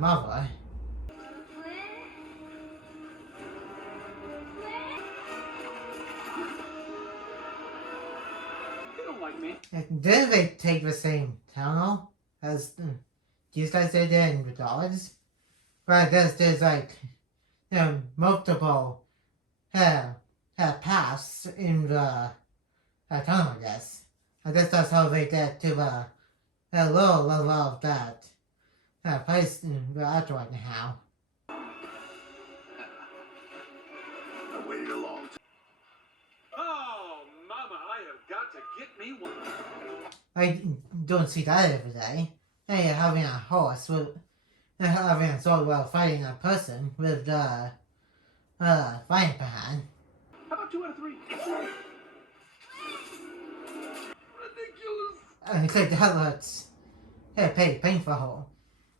mother. You don't like me. Didn't they take the same tunnel as these guys did in the dogs? But there's like multiple paths in the tunnel, I guess. I guess that's how they get to the lower level of that place we're at right now. I waited a long time. Oh, Mama, I have got to get me one. I don't see that every day. Hey, having a horse with having a sword while fighting a person with the frying pan. How about 2 out of 3? Ridiculous. It's like that looks pretty painful.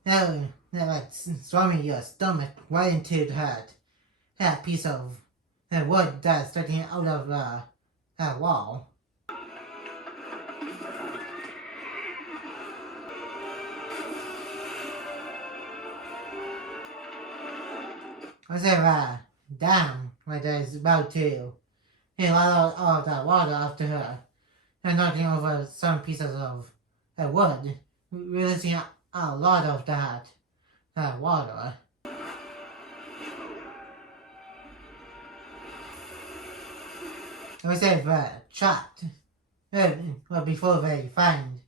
Now like slamming your stomach right into that piece of wood that's sticking out of the wall. I said dam right there is about to let out all of that water after her and knocking over some pieces of wood, releasing a lot of that water. I said trapped well, before they find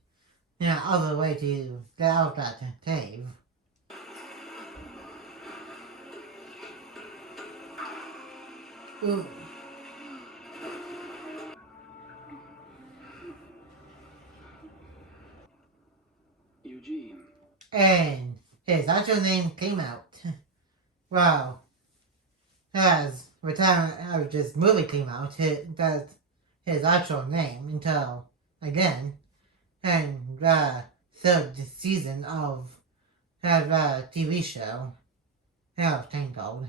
other way to get out of that cave. Ooh. Eugene. And his actual name came out. Well, as the time of this movie came out, that's his actual name until, again, and the 3rd season of the TV show of Tangled.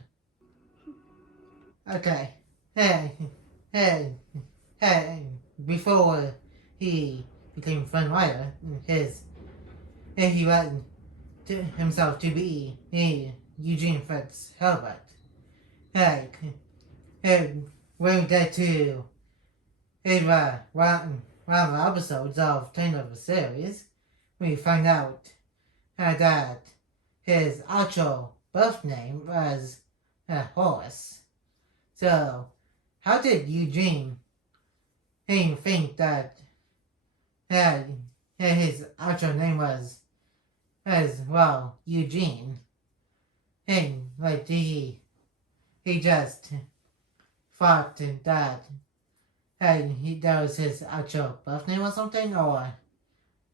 Okay. Hey, before he became Flynn Rider, he went to himself to be Eugene Fritz Herbert. like, when we get to one of the episodes of Tangled the series, we find out that his actual birth name was Horace. So, how did Eugene think that his actual name was as well Eugene? And like, did he just thought that that was his actual birth name or something, or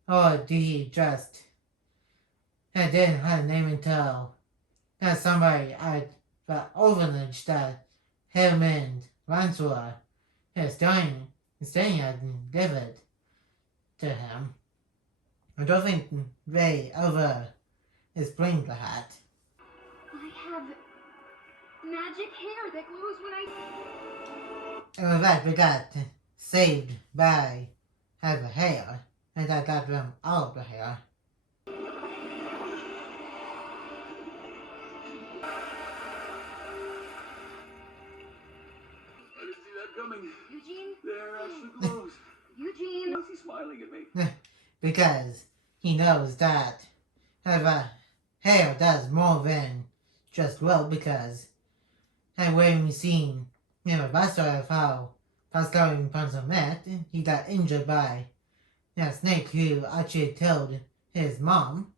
did he just didn't have a name until somebody at the orphanage that him and Lance were staying at and gave it to him? I don't think they ever explained that. I have magic hair that glows when I... And with that, we got saved by the hair, and I got them all of the hair. I didn't see that coming. Eugene? There she glows. Eugene? Why is he smiling at me? Because he knows that the hair does more than just glow, because when we seen the backstory of how Pascal and Rapunzel met, he got injured by a snake who actually killed his mom.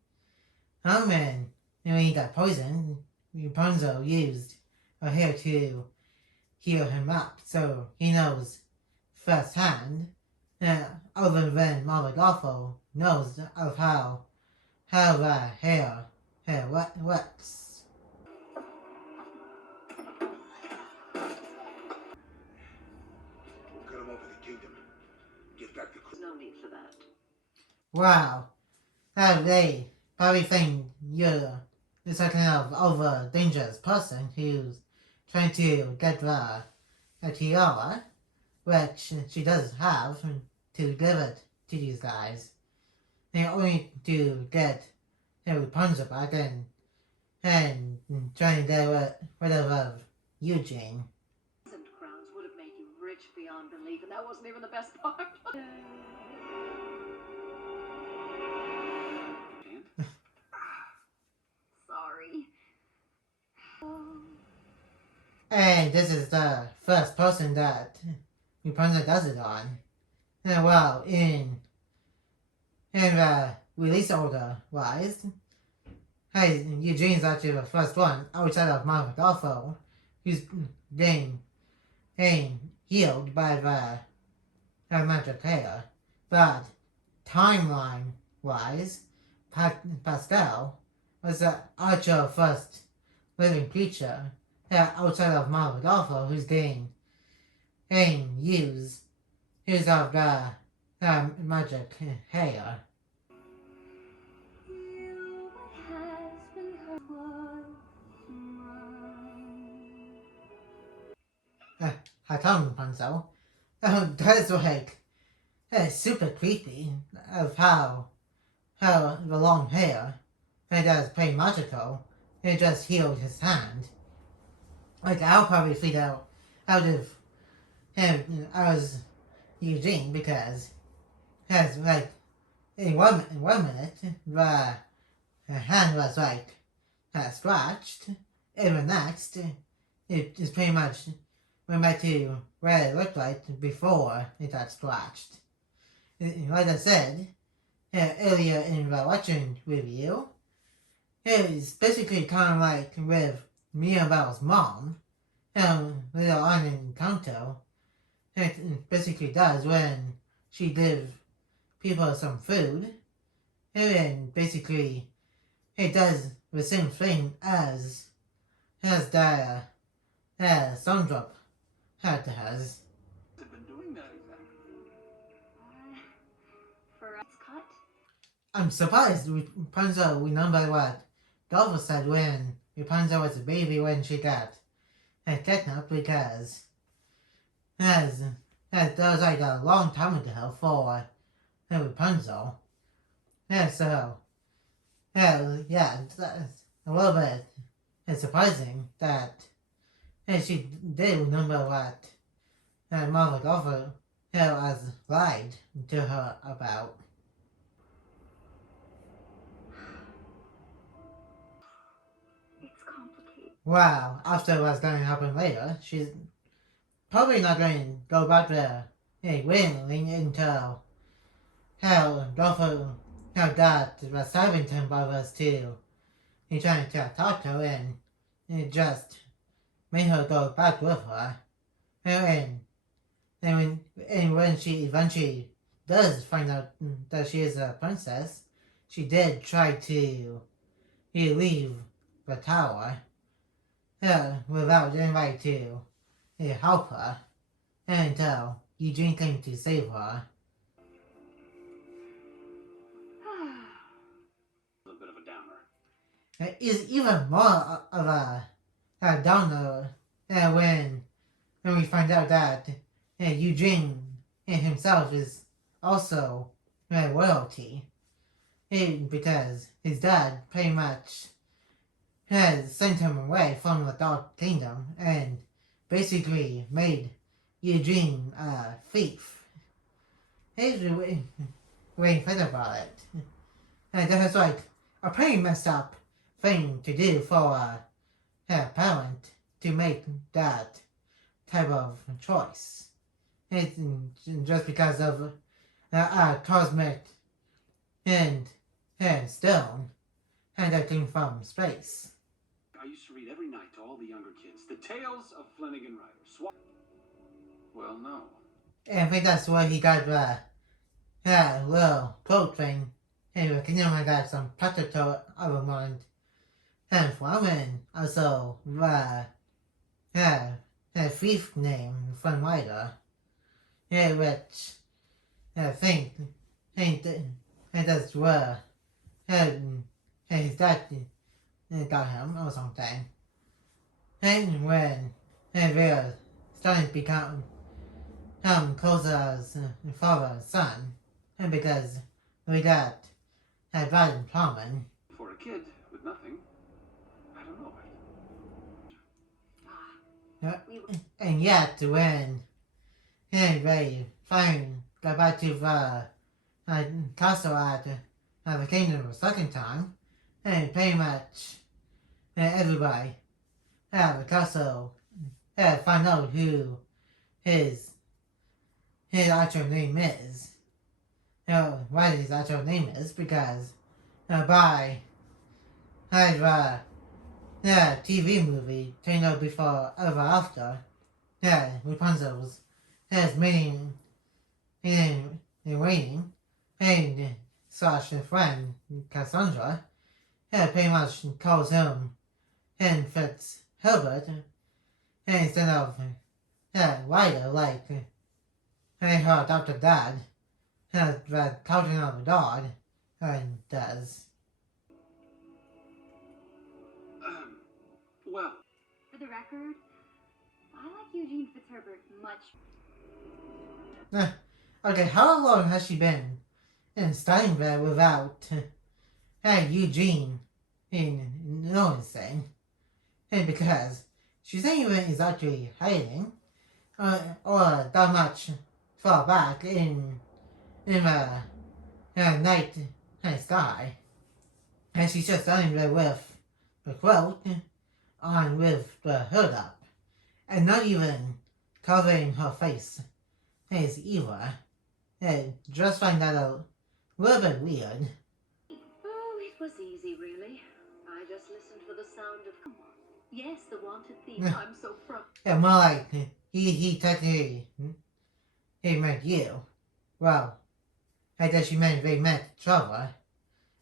And when he got poisoned, Rapunzel used her hair to heal him up, so he knows firsthand, other than Mama Gothel knows of how the hair works. We'll cut him off in the kingdom. Get back to... No need for that. Wow, they probably think you're some kind of over dangerous person who's trying to get the tiara, which she does have, to give it to these guys. They only to get Rapunzel back and trying to get rid of Eugene. And crowns would have made you rich beyond belief, and that wasn't even the best part. Sorry. And this is the first person that Rapunzel does it on. And well, in the release order wise, Eugene's actually the first one outside of Mama Gothel who's being healed by the magic hair. But timeline wise, Pascal was the actual first living creature outside of Mama Gothel who's being used of the magic hair. How come, Rapunzel? That's like super creepy of how the long hair and does pretty magical. It just healed his hand. Like I'll probably freak out of him as Eugene because has like in one minute the hand was like scratched, and the next it is pretty much went back to where it looked like before it got scratched. Like I said earlier in the watching review, it was basically kind of like with Mirabelle's mom, later on in Encanto. It basically does when she gives people some food, and basically it does the same thing as the Sundrop hat has. I've been doing that exactly. For us cut? I'm surprised Rapunzel remembered what Dolphin said when Rapunzel was a baby when she got kidnapped, because that was like a long time ago for Rapunzel. Yeah, so yeah, it's a little bit surprising that and she did remember what Mama Golfer has lied to her about. It's complicated. Well, after what's going to happen later, she's probably not going to go back there willingly until Golfer, her dad was starving him by us too. He trying to talk to her and it just made her go back with her. And when she eventually does find out that she is a princess, she did try to leave the tower without anybody to help her until Eugene came to save her. A bit of a downer. It is even more of a downer when we find out that Eugene himself is also royalty. Because his dad pretty much has sent him away from the Dark Kingdom and basically made Eugene a thief. Here's the way you think about it. And that's like a pretty messed up thing to do for a parent to make that type of choice. It's just because of cosmic and stone that came from space. I used to read every night to all the younger kids the tales of Flanagan Ryder. Well, no. And I think that's where he got the little quote thing. Anyway, can you know I got some predator of a mind and from, and also the thief name from Ryder. Which I think that's where his dad got him or something. And when they're starting to become closer as father and son, and because we got that in common. For a kid with nothing, I don't know. And yet when they finally got back to the castle at the kingdom the second time, and pretty much everybody at the castle find out who his actual name is. Why his actual name is, because by the TV movie Tangled Before Ever After, Rapunzel's meeting in waiting and slash friend Cassandra pretty much calls him and Fitzherbert instead of Ryder like her adopted dad the counting of the dog does. Well, For the record, I like Eugene Fitzherbert much. Okay, how long has she been studying there without Eugene noticing? And because she's not even is actually hiding or that much far back in the night sky, and she's just standing there with the quilt on with the hood up, and not even covering her face either. And just find that a little bit weird. Oh, it was easy, really. I just listened for the sound of. Come on. Yes, the wanted thief. I'm so proud. Yeah, more like he technically he meant you. Well, I guess she meant they meant Trevor,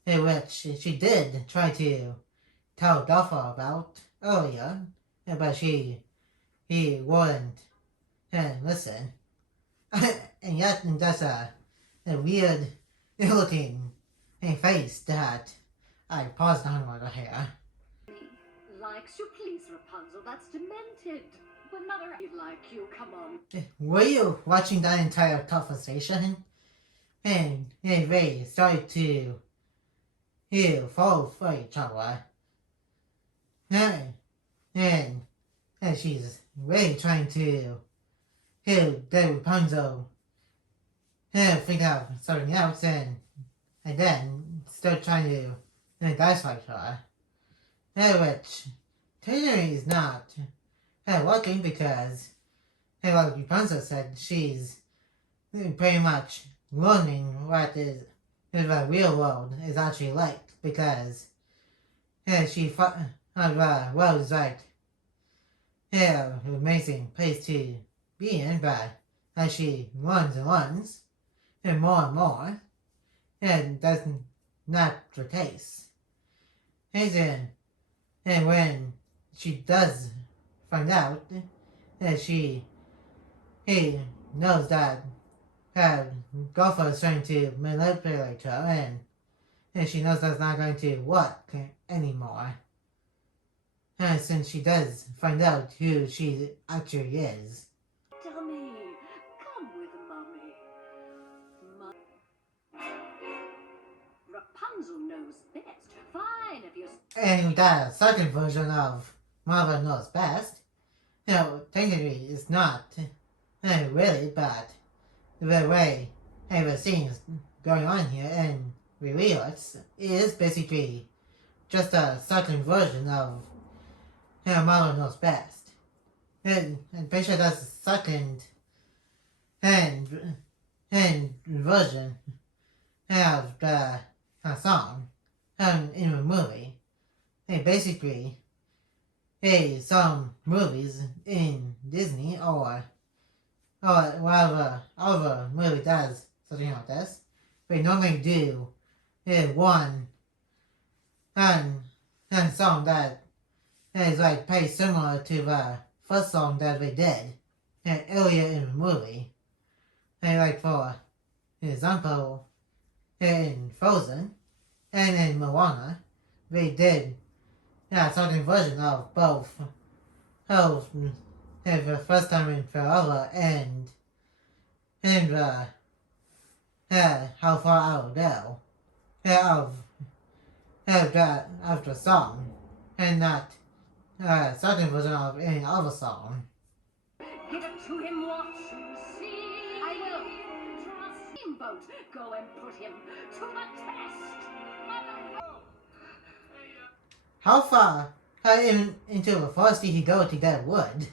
which she did try to tell Duffer about earlier, but he wouldn't listen. And yet that's a weird looking face that I paused on right here. Likes you, please, Rapunzel. That's demented. But Mother, I'd like you. Come on. Were you watching that entire conversation? And they started to fall for each other. And she's really trying to get Rapunzel figure out something else and then still trying to dice fight her. Which technically is not working because like Rapunzel said, she's pretty much learning what is the real world is actually like because she thought the world is like an amazing place to be in, but as she learns and learns and more, that's not the case. And when she does find out that he knows that her golfer is trying to manipulate her and she knows that's not going to work anymore. And since she does find out who she actually is. Dummy, come with Mummy. Rapunzel knows best. Fine if you... And that second version of Mother Knows Best, technically it's not really, but the way the scenes going on here and reveals is basically just a second version of Mother Knows Best. And basically that's the second and version of the song in the movie. Basically, some movies in Disney or whatever other movie does something like this, they normally do one and song that is like pretty similar to the first song that they did earlier in the movie. Like for example, in Frozen and in Moana, they did something version of both the first time in forever and the how far I will go of the song and not second version of any other song. Give it to him, watch and see. I will. Trust Steamboat. Go and put him to the test. How far into the forest did he go to get wood?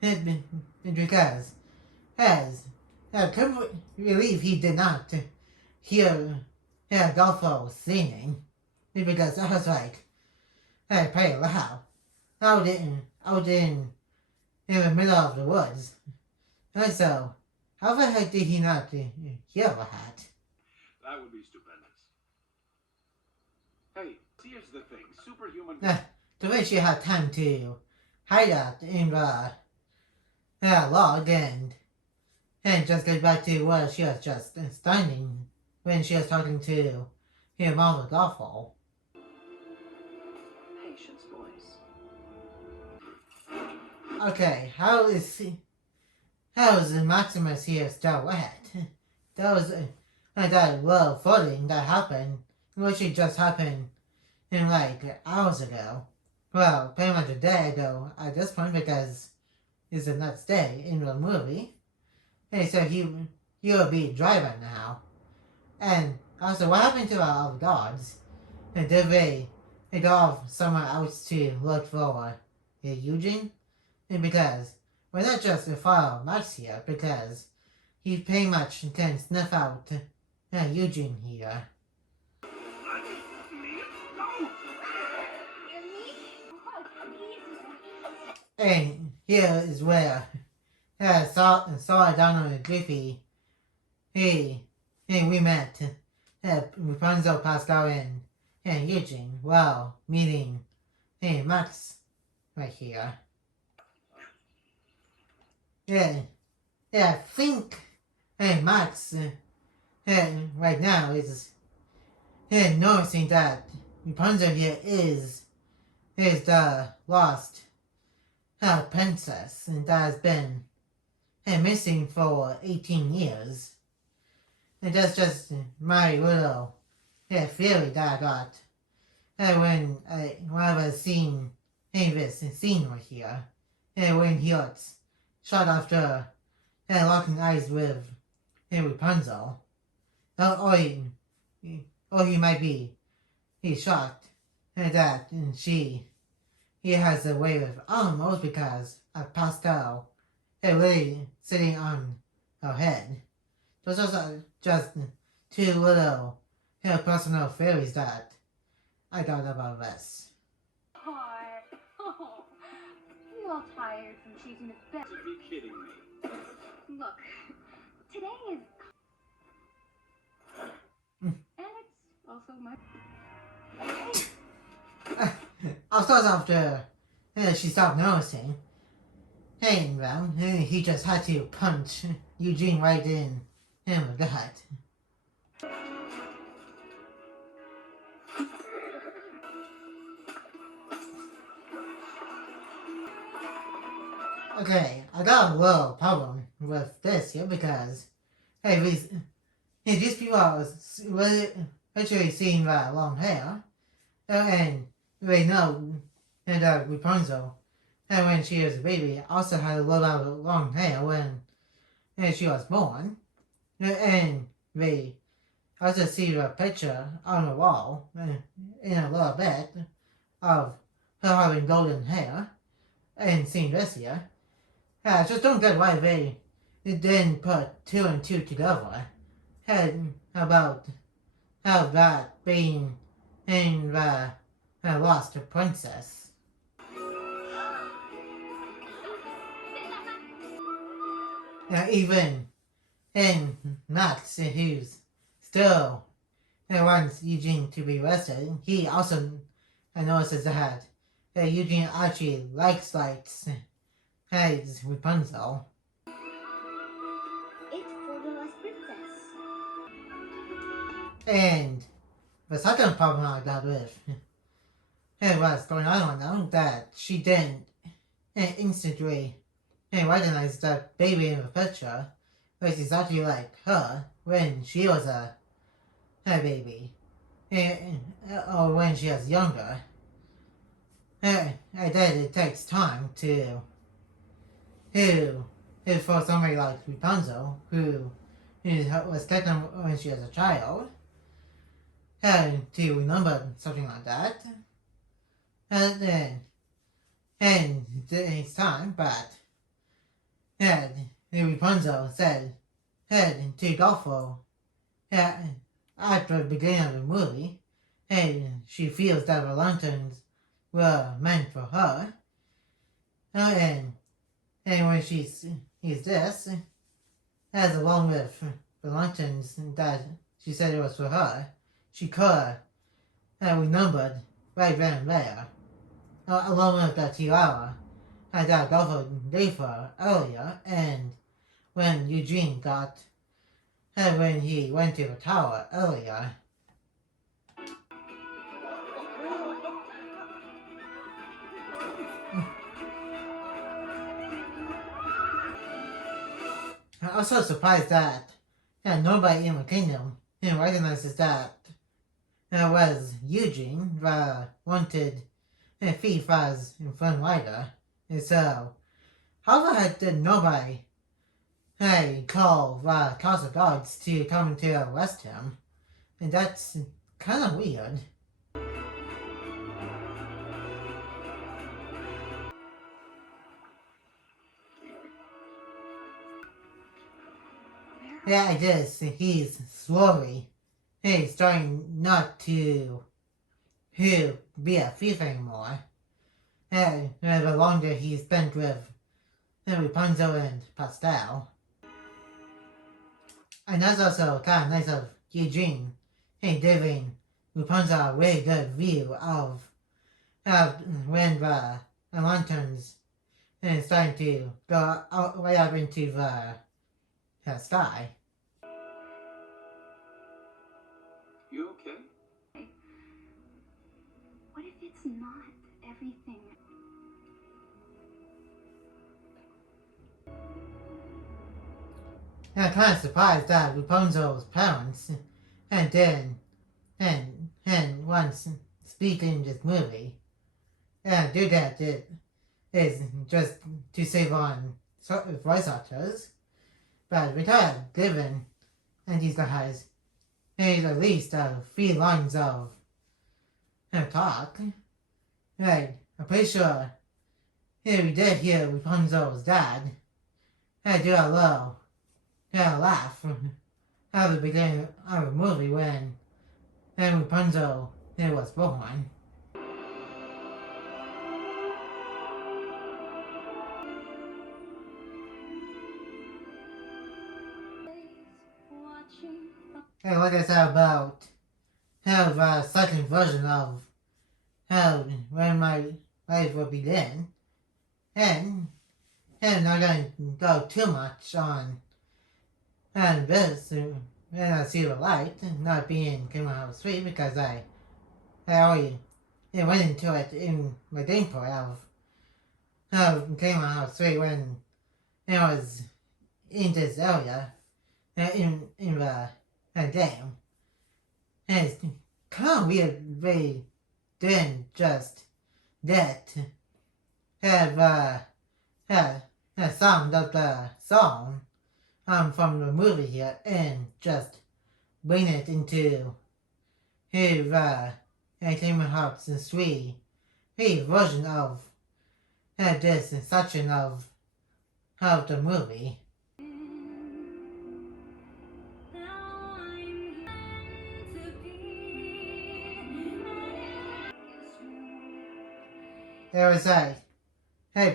Because I couldn't believe he did not hear Golfo singing. Because I was like, pretty loud. Out in the middle of the woods. And so, how the heck did he not hear that? That would be stupendous. Hey, here's the thing. Superhuman... The way she had time to hide out in the log and just get back to where she was just standing when she was talking to her mom with Golfo. Patience, boys. Okay, how is Maximus here still wet? That was that low flooding that happened, which just happened in like hours ago. Well, pretty much a day ago at this point because it's the next day in the movie. Hey, so he'll be driving now. And also, what happened to our other dogs? And did they go off somewhere else to look for Eugene? And because we're not just follow Max here, because he pretty much can sniff out Eugene here. And here is where saw down on the Griffey. We met Rapunzel, Pascal, and Eugene while meeting Max right here. I think Max right now is noticing that Rapunzel here is the lost princess and that has been missing for 18 years. And that's just my little theory that I got when I was seeing this scene right here. when he gets shot after locking eyes with Rapunzel. Or he might be he's shocked that he has a way with animals because of Pastel really sitting on her head. Those are just two little personal theories that I thought about this. Hi. Oh, you all tired from chasing this bed? To be kidding me. Look, today is... Mm. And it's also my... Of course, after she stopped noticing, well, he just had to punch Eugene right in the gut. Okay, I got a little problem with this here because these people are literally seeing long hair, and they know that Rapunzel, and when she was a baby, also had a little bit of long hair when she was born, and they also see the picture on the wall in a little bit of her having golden hair, and seeing this here. I just don't get why they didn't put two and two together. About how that being in the lost princess. Even in Max, who's still wants Eugene to be arrested, he also notices that Eugene actually likes as Rapunzel. It's for the last princess. And the second problem I got with what's going on now that she didn't instantly recognize that baby in the picture was exactly like her when she was a baby, or when she was younger. I bet it takes time for somebody like Rapunzel, who was taken when she was a child, to remember something like that. And it takes time, but Rapunzel said to Dolfo at the beginning of the movie, she feels that the lanterns were meant for her. And when she sees this, as along with the lanterns that she said it was for her, she could have remembered right then and there, along with the tiara that Adolfo gave her earlier, and when Eugene got, when he went to the tower earlier. I'm also surprised that nobody in the kingdom recognizes that was Eugene, the wanted thief as Flynn Rider. And so, how the heck did nobody call the House of Gods to come to arrest him? And that's kind of weird. Yeah, it is. He's slowly starting not to be a thief anymore. The longer he's spent with Rapunzel and Pastel. And that's also kind of nice of Eugene giving Rapunzel a really good view of when the lanterns starting to go out, right up into the sky. You okay? What if it's not everything? I'm kind of surprised that Rapunzel's parents didn't once speak in this movie do that is just to save on voice actors, but we have given and these guys at least 3 lines of talk. Right, I'm pretty sure we did hear Rapunzel's dad do a little laugh at the beginning of the movie when Rapunzel was born. And like I said about how the second version of how when my life will begin, and I'm not going to go too much on this when I see the light not being Kingdom Hearts 3 because I already went into it in my gameplay of how Kingdom Hearts 3 when it was in this area in the game. And it's kind of weird they didn't just that have sound of the song from the movie here and just bring it into the Kingdom Hearts 3 version of this section of the movie. There was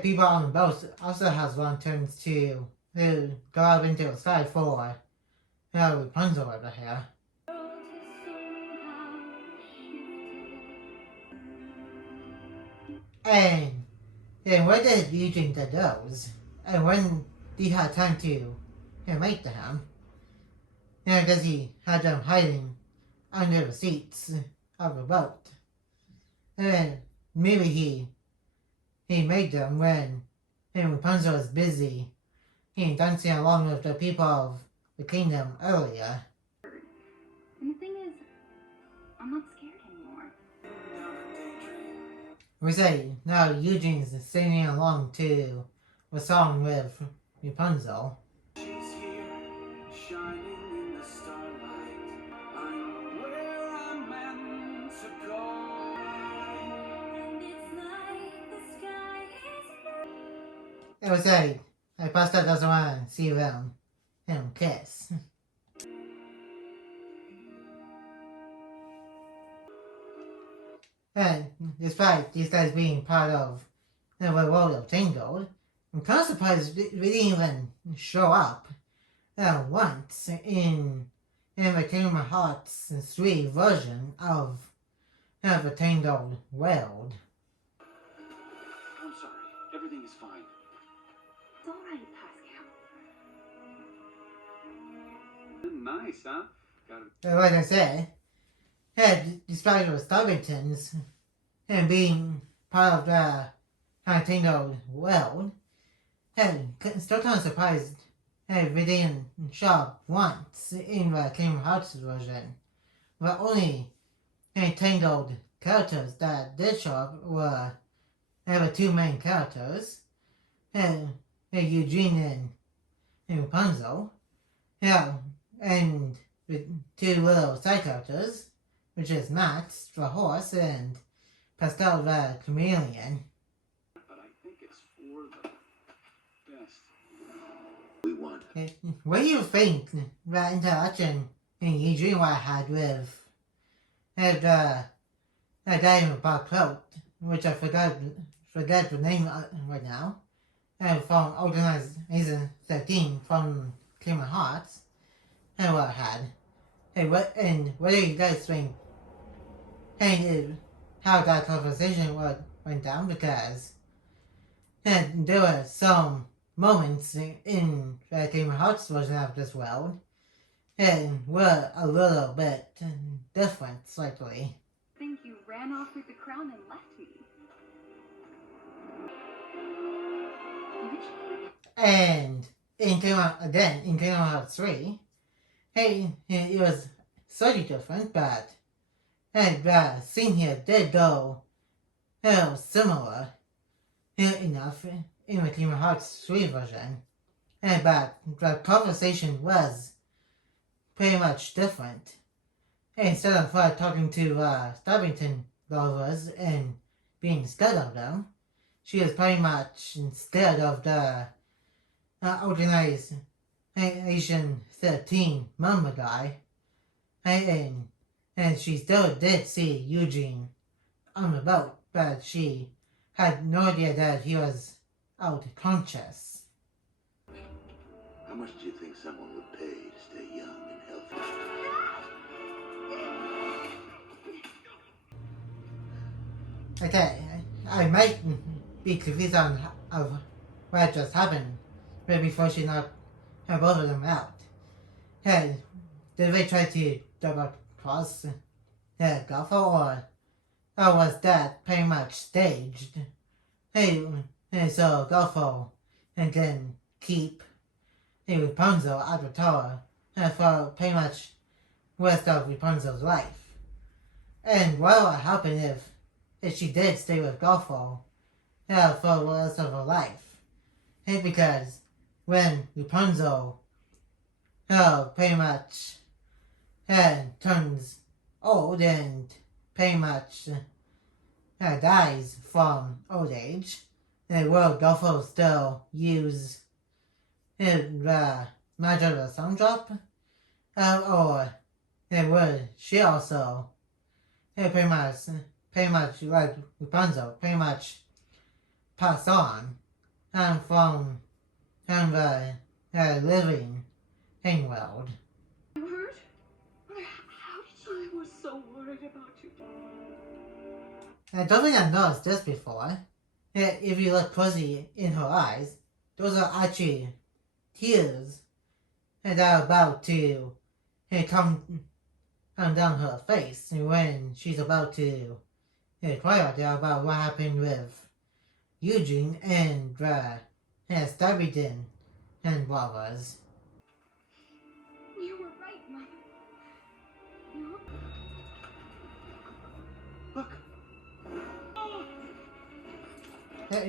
people on the boat also has lanterns to go up into the sky for Rapunzel over here. And where did Eugene get those? And when he had time to make them? Because he had them hiding under the seats of the boat. And maybe he made them when Rapunzel was busy dancing along with the people of the kingdom earlier. And the thing is, I'm not scared anymore. We say now Eugene's singing along to the song with Rapunzel. She's here, shining in the starlight. I'm where I'm meant to go. And it's like the sky is blue. It was Pasta doesn't want to see them kiss. And despite these guys being part of the world of Tangled, I'm kind of surprised they didn't even show up once in the Kingdom Hearts 3 version of the Tangled world. I'm sorry, everything is fine. It's all right, Pascal. Nice, huh? Got it. Like I said, despite the Stubbingtons and being part of the Tangled world, still kind of surprised we didn't show up once in the Kingdom Hearts version. The only Tangled characters that did show up were the 2 main characters, Eugene and Rapunzel, and the 2 little side characters, which is Max the horse and Pascal the chameleon. But I think it's for the best. We want. What do you think that interaction in Eugene I had with the guy in the black coat, which I forget the name right now, from Organization 13 from Kingdom Hearts, and what I had. What do you guys think? How that conversation went down? Because there were some moments in the Kingdom Hearts version of this world and were a little bit different, slightly. I think you ran off with the crown and left me. And in Kingdom Hearts 3, it was slightly different, but the scene here did go similar enough in the Kingdom Hearts 3 version. But the conversation was pretty much different. Instead of talking to Stubbington lovers and being scared of them, she was pretty much scared of the organized Asian 13 mama guy. And she still did see Eugene on the boat, but she had no idea that he was out conscious. How much do you think someone would pay to stay young and healthy? Okay, I might be confused on of what just happened, but before she knocked both of them out. Hey, did they try to double cross Golfo, or was that pretty much staged? Hey, so Golfo can keep Rapunzel at the tower for pretty much rest of Rapunzel's life. And what would happen if she did stay with Golfo for the rest of her life? Because when Rapunzel pretty much turns old and pretty much dies from old age, will Golfo still use the magic of the sun drop? Or would she also pretty much like Rapunzel, pretty much pass on from the living world? You hurt? How did you? I was so worried about you. I don't think I've noticed this before. If you look closely in her eyes, those are actually tears that are about to come down her face when she's about to cry out there about what happened with Eugene and Stubbington and brothers. You were right, Mother. You Look.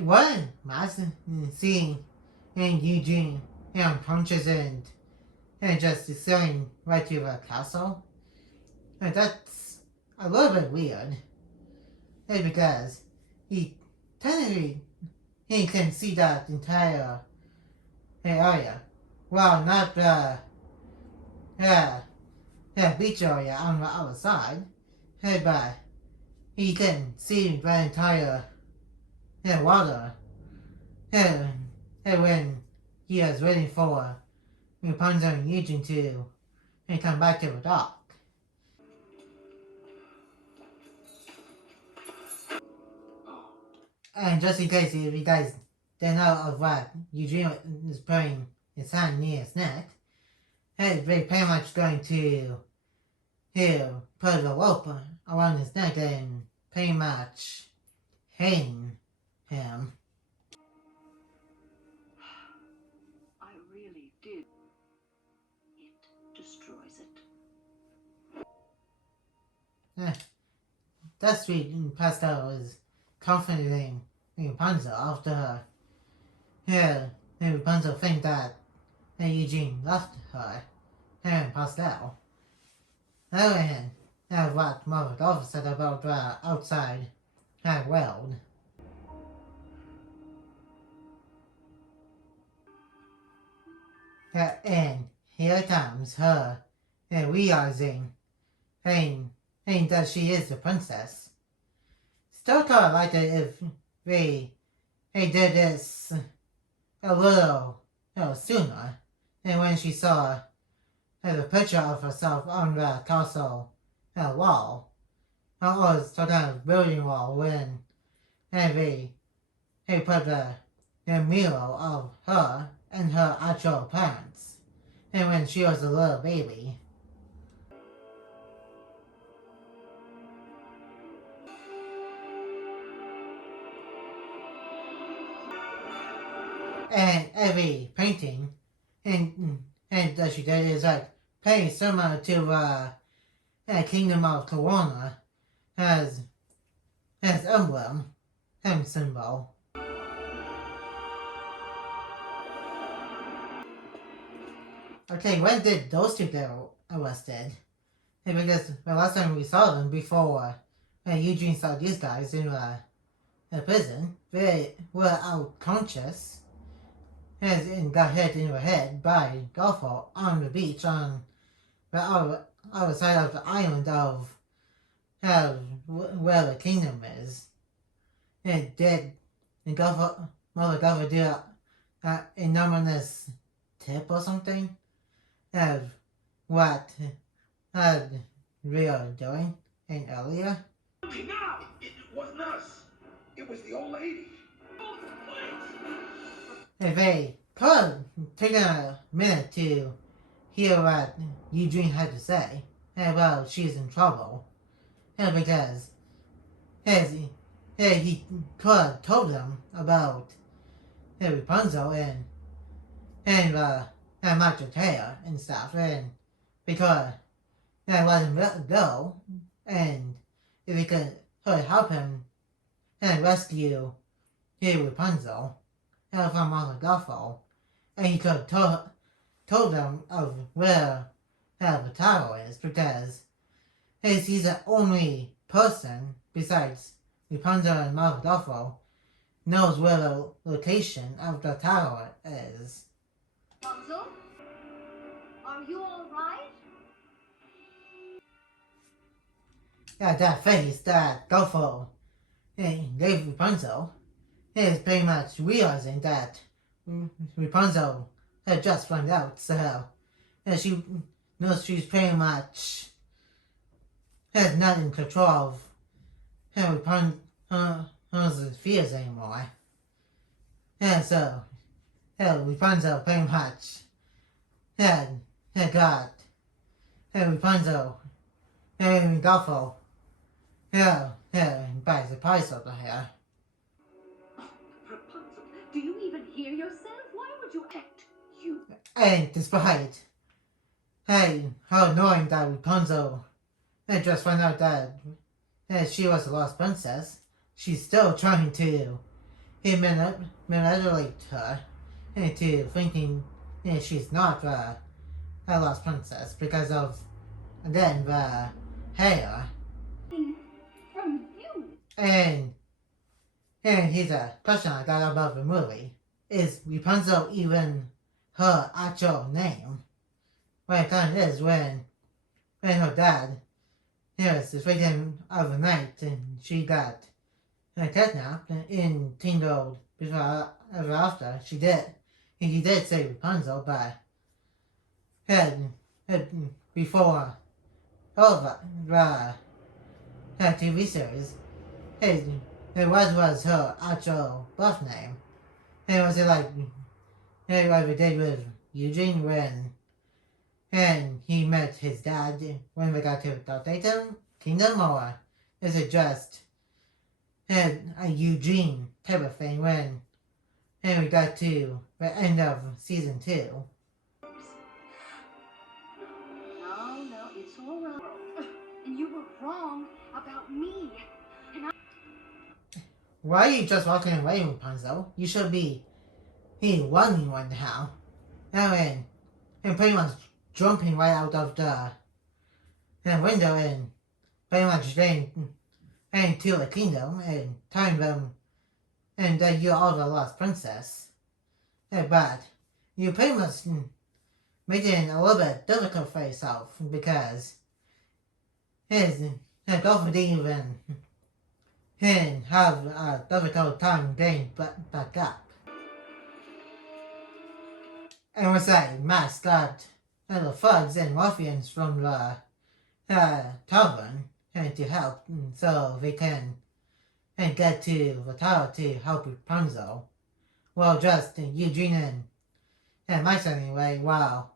One Max seeing Eugene unconscious and just staring right to the castle. That's a little bit weird. Because he technically can see that entire area. Well, not the beach area on the other side, but he can see the entire water when he was waiting for Rapunzel and Eugene to come back to the dock. And just in case if you guys don't know of what Eugene is putting his hand near his neck, they're pretty much going to put a rope around his neck and pretty much hang him. I really did. It destroys it. That sweet pastel is comforting Rapunzel after her. Rapunzel think that Eugene left her and pastel. On the other hand, what Mother Golf said about the outside world. And here comes her realizing that she is the princess. Still kind of like it if they did this a little sooner than when she saw the picture of herself on the castle wall, or some kind of building wall when they put the mural of her and her actual parents, and when she was a little baby. And every painting and that she did is like pretty similar to Kingdom of Corona as emblem and symbol. Okay, when did those two get arrested? Because the last time we saw them before Eugene saw these guys in a prison, they were out conscious and got hit in the head by a golf ball on the beach on the other side of the island of where the kingdom is. And did the golfer do an anonymous tip or something of what we are doing in earlier? Now! It wasn't us. It was the old lady. If they could take a minute to hear what Eugene had to say, well, she's in trouble. Because he could have told them about Rapunzel and Master Taylor and stuff, and because let him go, and if he could help him and rescue Rapunzel from all the Gothel, and he could have told them of where the tower is, because he's the only person besides Rapunzel and Mother Gothel knows where the location of the tower is. Rapunzel? Are you alright? Yeah, that face that Gothel gave Rapunzel is pretty much realizing that Rapunzel had just found out, so she knows she's pretty much has not in control of Rapunzel's fears anymore. And so Rapunzel pretty much had got Rapunzel and Gothel by surprise over here. Rapunzel, do you even hear yourself? Why would you act? You. And despite her knowing that Rapunzel had just found out that she was a lost princess, she's still trying to manipulate her into thinking she's not a lost princess because of, again, the hair. From you. And here's a question I got about the movie. Is Rapunzel even her actual name? Well, it kind of is when her dad was the victim of the night and she got kidnapped in Tangled before ever after. He did say Rapunzel, but before all of the TV series, it was her actual birth name. And was it like what we did with Eugene when he met his dad when we got to the Kingdom, or is it just a Eugene type of thing when we got to the end of season 2? No, it's all right. And you were wrong about me. Why are you just walking away, Rapunzel? You should be running right now. And pretty much jumping right out of the window and pretty much getting to the kingdom and telling them and that you are the lost princess. But you pretty much made it a little bit difficult for yourself because his girlfriend didn't even have a difficult time getting back up. And was like Max got the thugs and ruffians from the tavern to help so they can get to the tower to help Rapunzel. Well, just Eugene and Max anyway, while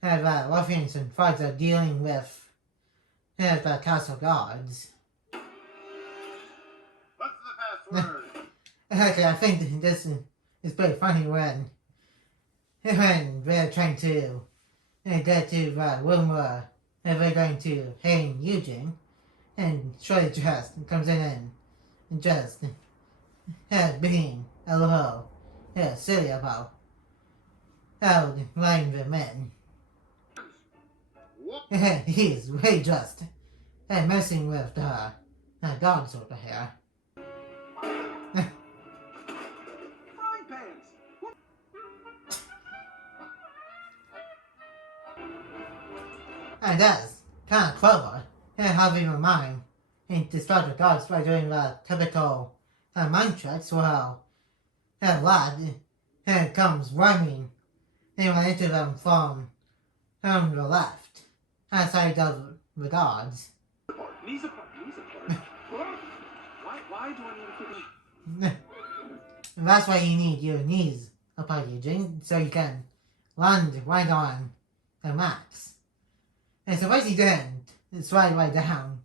the ruffians and thugs are dealing with the castle guards. What's the password? Okay, I think this is pretty funny when they're trying to get to the room where they're going to hang Eugene, and Shirley just comes in and just being a little silly about lying them in. He's really just messing with the dogs over here. Frying pans. And that's kind of clever. Having a mind and distract the dogs by doing the typical mind tricks while lad comes running into them from the left side of the dogs. Knees apart. Knees apart. Why do I need to figure? That's why you need your knees apart, Eugene, so you can land right on the max. And so once he didn't slide right down,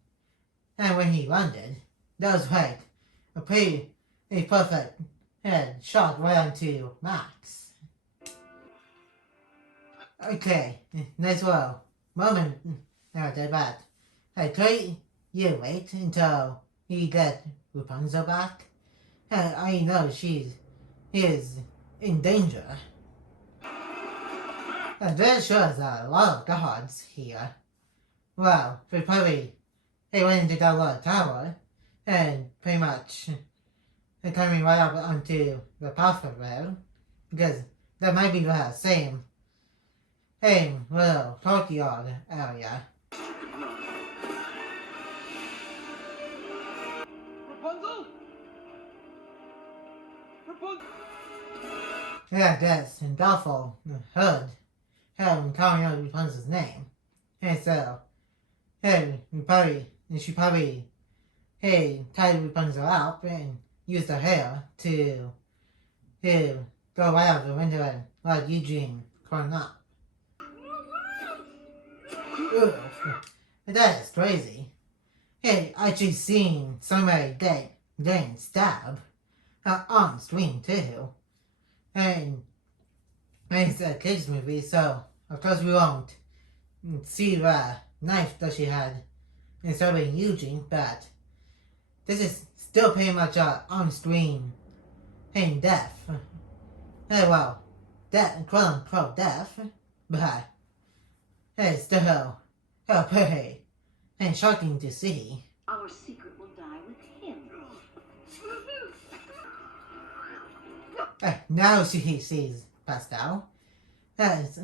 and when he landed, that was right. A perfect head shot right onto Max. Okay, nice little moment right there, but could you wait until you get Rapunzel back? I know she is in danger. There sure is a lot of guards here. Well, they probably went into that little tower and pretty much coming right up onto the pathway rail because that might be the same little courtyard area. Rapunzel. Rapunzel. Yeah, that's and Dolphin heard him calling out Rapunzel's name. And so, she probably tied Rapunzel up and used her hair to go right out the window and let Eugene climb up. Ugh, that is crazy. Actually seen somebody getting stabbed on screen too. And it's a kids movie, so of course we won't see the knife that she had in stabbing Eugene, but this is still pretty much on-screen death. Well, quote-unquote death, but it's still pretty shocking to see. Our secret will die with him. Now she sees Pascal. That's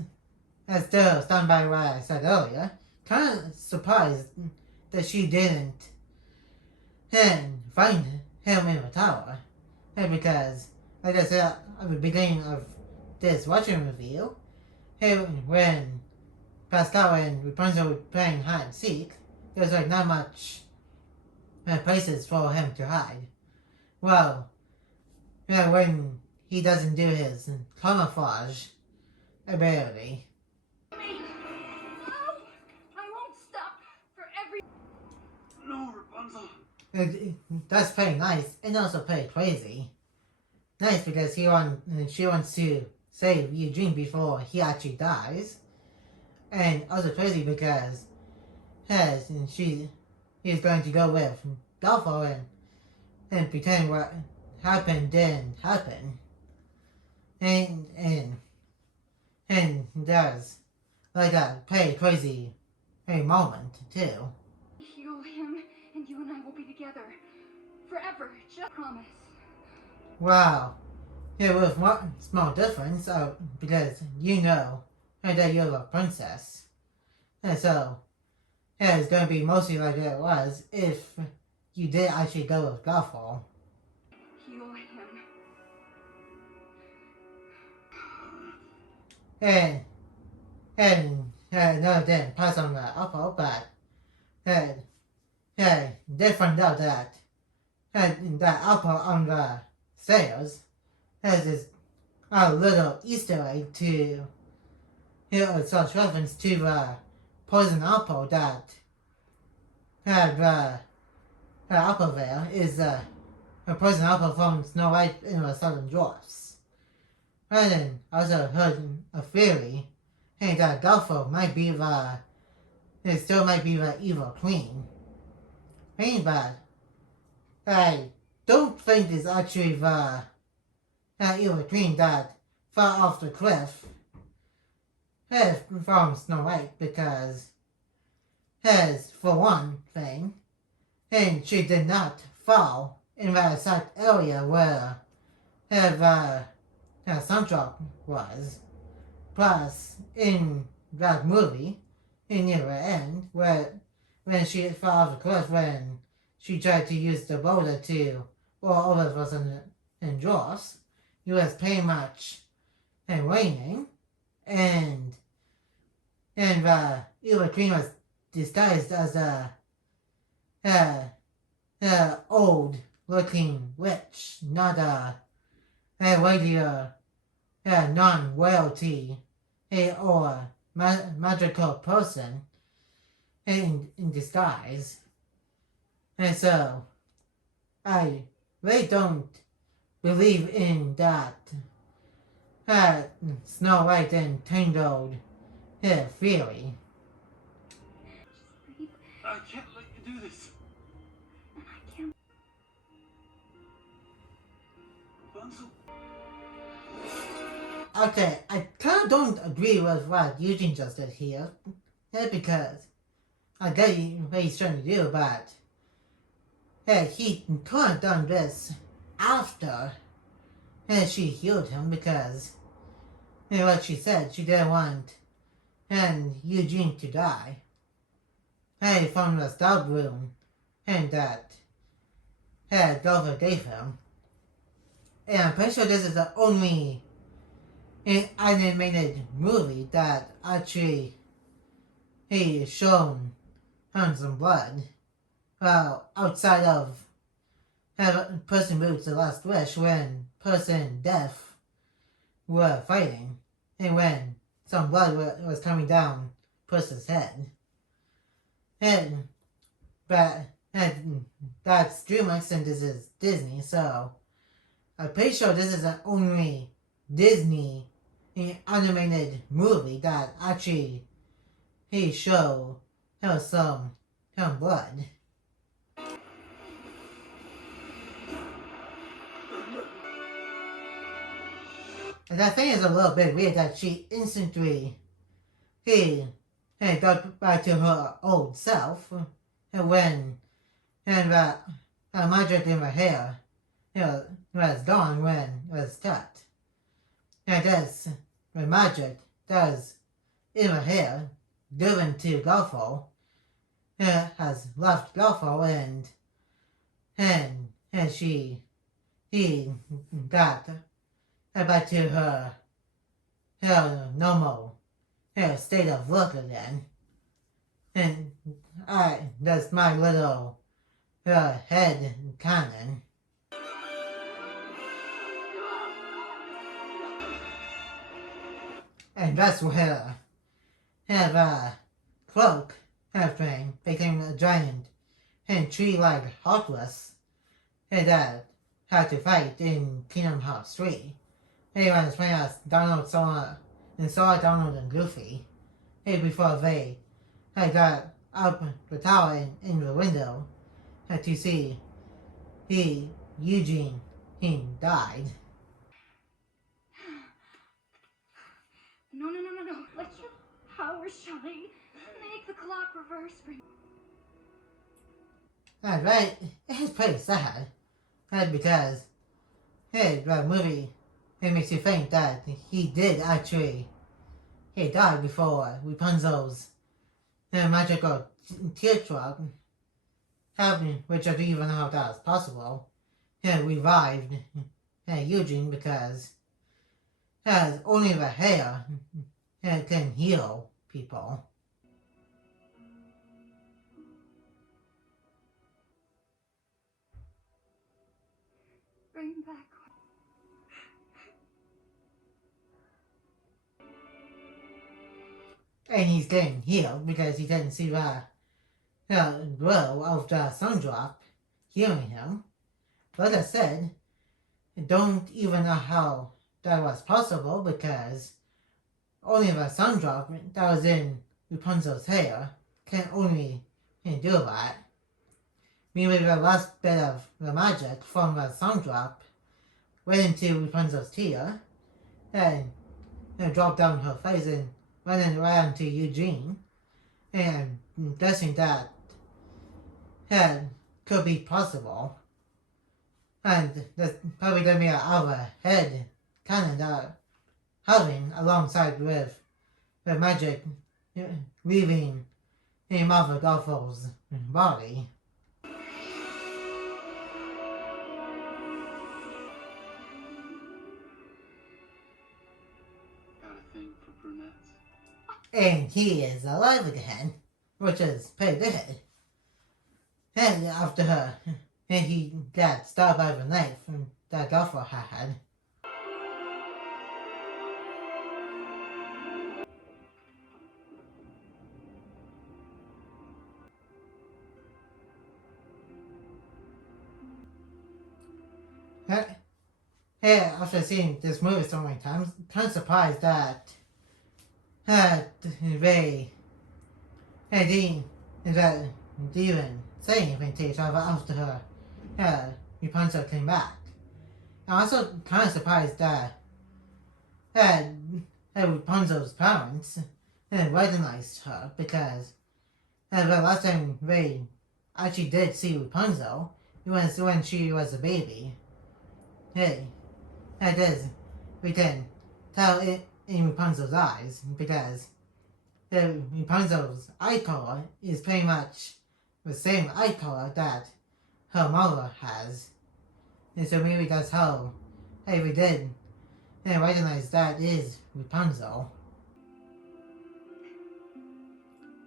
still stunned by what I said earlier. Kind of surprised that she didn't find him in the tower. Because, like I said at the beginning of this watching review, when Pascal and Rapunzel were playing hide and seek, there's like not much places for him to hide. Well, when he doesn't do his camouflage ability. No, I won't stop for every. No, Rapunzel. That's pretty nice and also pretty crazy. Nice because she wants to save Eugene before he actually dies. And also crazy because he's going to go with Dolphin and pretend what happened didn't happen. And there's like a pretty crazy moment too. Heal him, and you and I will be together forever. Just promise. Wow. With one small difference, because you know that you're a princess. And so, it's going to be mostly like it was if you did actually go with Gothel. Heal him. And no, didn't pass on the apple, but they found out that that apple on the stairs has this little Easter egg to such reference to the poison apple that the apple there is a poison apple from Snow White and the Southern Dwarfs. And then also heard a theory that Gothel might be it still might be the evil queen. But I don't think it's actually the evil queen that fell off the cliff from Snow White because has, for one thing, and she did not fall in that exact area where her soundtrack was. Plus, in that movie, in the end, when she fell off the cliff, when she tried to use the boulder to roll over the person in Jaws, it was pretty much raining, and the evil queen was disguised as a old looking witch, not a regular non-royalty or magical person in disguise. And so I really don't believe in that Snow White and Tangled theory. I can't let you do this. I can't. Rapunzel. Okay, I kind of don't agree with what Eugene just did here, because I get what he's trying to do, but he could have done this after she healed him, because like she said, she didn't want Eugene to die. From the stab room that Delva gave him. And I'm pretty sure this is the only animated movie that actually shown some blood. Well, outside of Person Moves the Last Wish, when Person Death were fighting, and when some blood was coming down Person's head. But that's DreamWorks and this is Disney, so I'm pretty sure this is the only Disney animated movie that actually show some blood. And I think it's a little bit weird that she instantly got back to her old self when magic in her hair was gone when it was cut. And this the magic does in her hair given to Golfo has left Golfo and he got back to her normal state of look again. And that's my little head canon. And that's where the cloak thing became a giant and tree-like heartless that had to fight in Kingdom Hearts 3. Anyone was playing as Donald, Sora, Donald, and Goofy before they got up the tower and in the window to see Eugene died. No. Let your power shine. Make the clock reverse for you. Right, it's pretty sad. Because, the movie, it makes you think that he did actually, died before Rapunzel's magical teardrop happened, which I don't even know how that was possible. Revived Eugene because only the hair can heal people. Bring back. And he's getting healed because he didn't see the glow of the sun drop healing him. But like I said, don't even know how that was possible because only the sun drop that was in Rapunzel's hair can only do that. Maybe the last bit of the magic from the sun drop went into Rapunzel's tear and dropped down her face and went right onto Eugene. and guessing that could be possible. And that's probably going to be our head canon that having alongside with the magic leaving in Mother Gothel's body. Got a thing for brunettes? And he is alive again, which is pretty good. And after her, and he got stabbed by the knife that Gothel had. Hey, after seeing this movie so many times, kind of surprised that they didn't even say anything to each other after her Rapunzel came back. I'm also kind of surprised that Rapunzel's parents recognized her, because the last time they actually did see Rapunzel was when she was a baby. Hey, that is, we can tell it in Rapunzel's eyes, because Rapunzel's eye color is pretty much the same eye color that her mother has. And so maybe that's how we did recognize that is Rapunzel.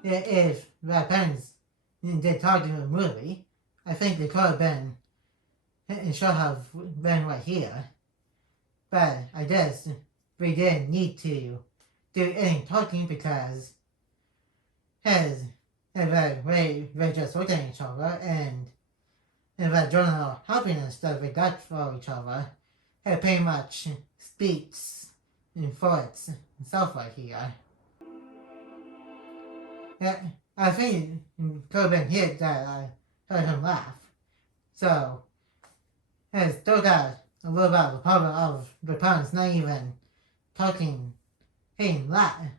If the parents did talk in the movie, I think they could have been, it should have been right here. But I guess we didn't need to do any talking, because they just looked at each other, and the general happiness that they got for each other, it pretty much speaks for itself right here. Yeah, I think it could have been here that I heard him laugh. So, it's still got a little bit of the problem of the parents not even talking in Latin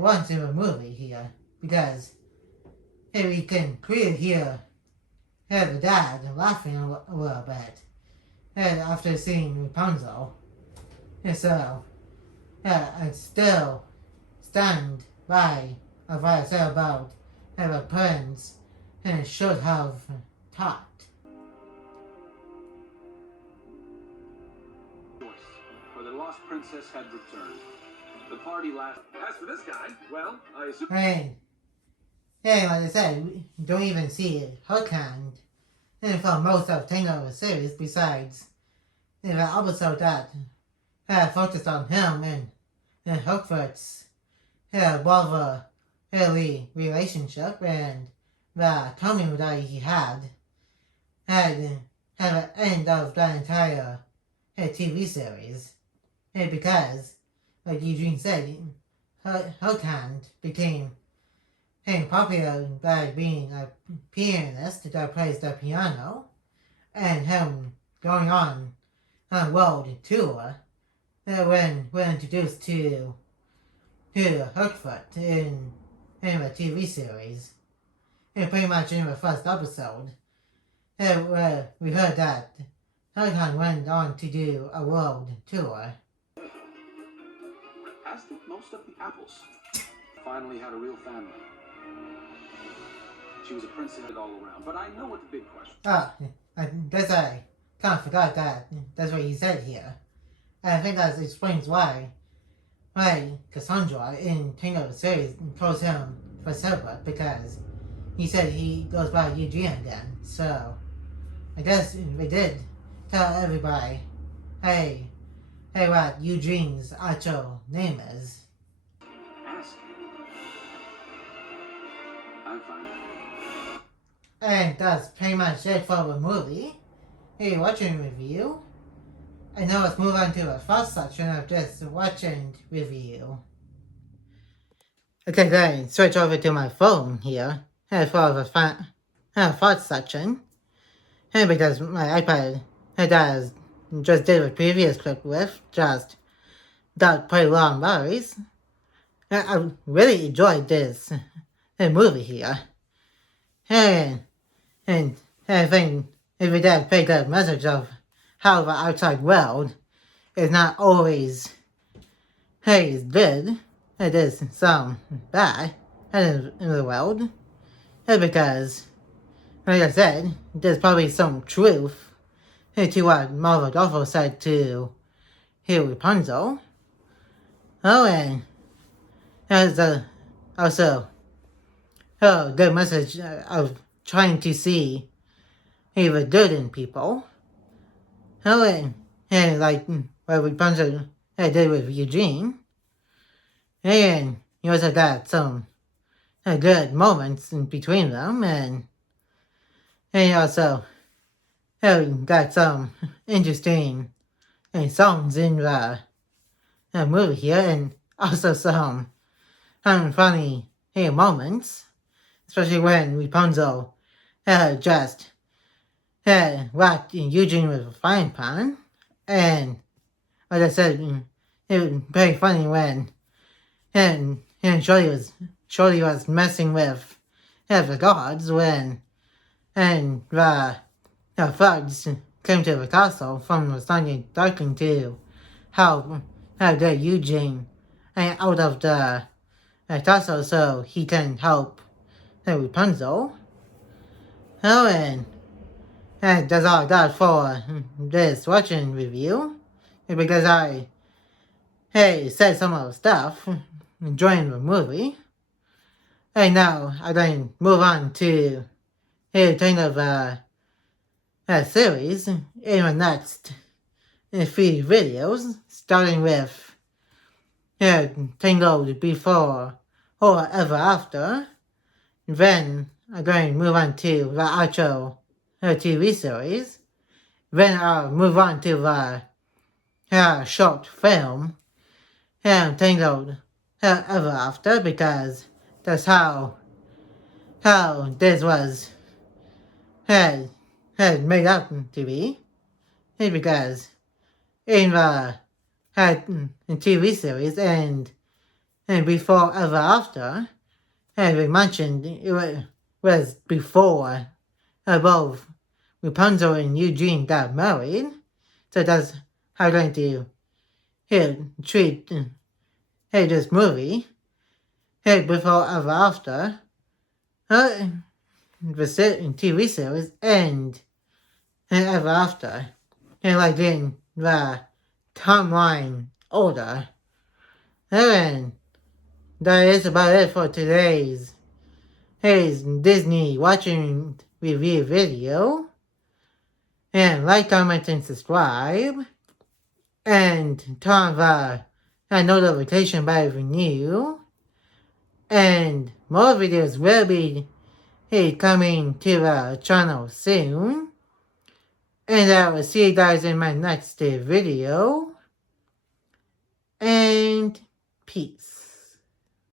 once in the movie here, because we can clearly hear the dad laughing a little bit after seeing Rapunzel. And so, I still stand by what I said about the parents should have taught. For the lost princess had returned. The party lasted. As for this guy, well, I assume. Like I said, we don't even see Hook Hand for most of Tangled series, besides the episode that focused on him and Hookfoot's brotherly relationship, and the coming that he had the end of the entire TV series. Because, like Eugene said, Hook Hand became popular by being a pianist that plays the piano, and him going on a world tour when introduced to Hookfoot in the TV series. And pretty much in the first episode, where we heard that Hook Hand went on to do a world tour. As did most of the apples. Finally had a real family. She was a princess all around, but I know what the big question. I guess I kind of forgot that. That's what he said here. And I think that explains why Cassandra in Tangled series calls him for Silver, because he said he goes by Eugene again. So I guess they did tell everybody, hey, what Eugene's actual name is. Ask. I'm fine. And that's pretty much it for the movie. Hey, watching review. And now let's move on to the first section of this watching review. Okay, guys, switch over to my phone here for the first section. And because my iPad does just did the previous clip with, just got pretty long batteries. I really enjoyed this movie here. And, and I think if we did pick the message of how the outside world is not always good, it is some bad in the world. And because, like I said, there's probably some truth to what Marvel Ruffalo said to Rapunzel. Oh, and there's also a good message of trying to see the good in people. Oh, and like what Rapunzel did with Eugene. And you also got some good moments in between them, and you also got some interesting songs in the movie here, and also some funny moments, especially when Rapunzel just whacked Eugene with a frying pan, and like I said, it was very funny when Shorty was messing with the gods when the thugs came to the castle from the Sunday Darkling to help get Eugene out of the castle so he can help Rapunzel. Oh, and that's all I got for this watching review, because I said some of the stuff enjoying the movie. And now I'm going to move on to the series in the next 3 videos, starting with Tangled Before or Ever After. Then I'm going to move on to the actual TV series. Then I'll move on to the short film, Tangled Ever After, because that's how this was made up to be. Because in the TV series and Before Ever After, as we mentioned, it was before both Rapunzel and Eugene got married. So that's how I'm going to treat this movie. Before Ever After, the TV series and Ever After. And like in the timeline order. And that is about it for today's Disney watching review video. And like, comment, and subscribe. And turn on the notification bell for new. And more videos will be coming to the channel soon. And I will see you guys in my next video. And peace.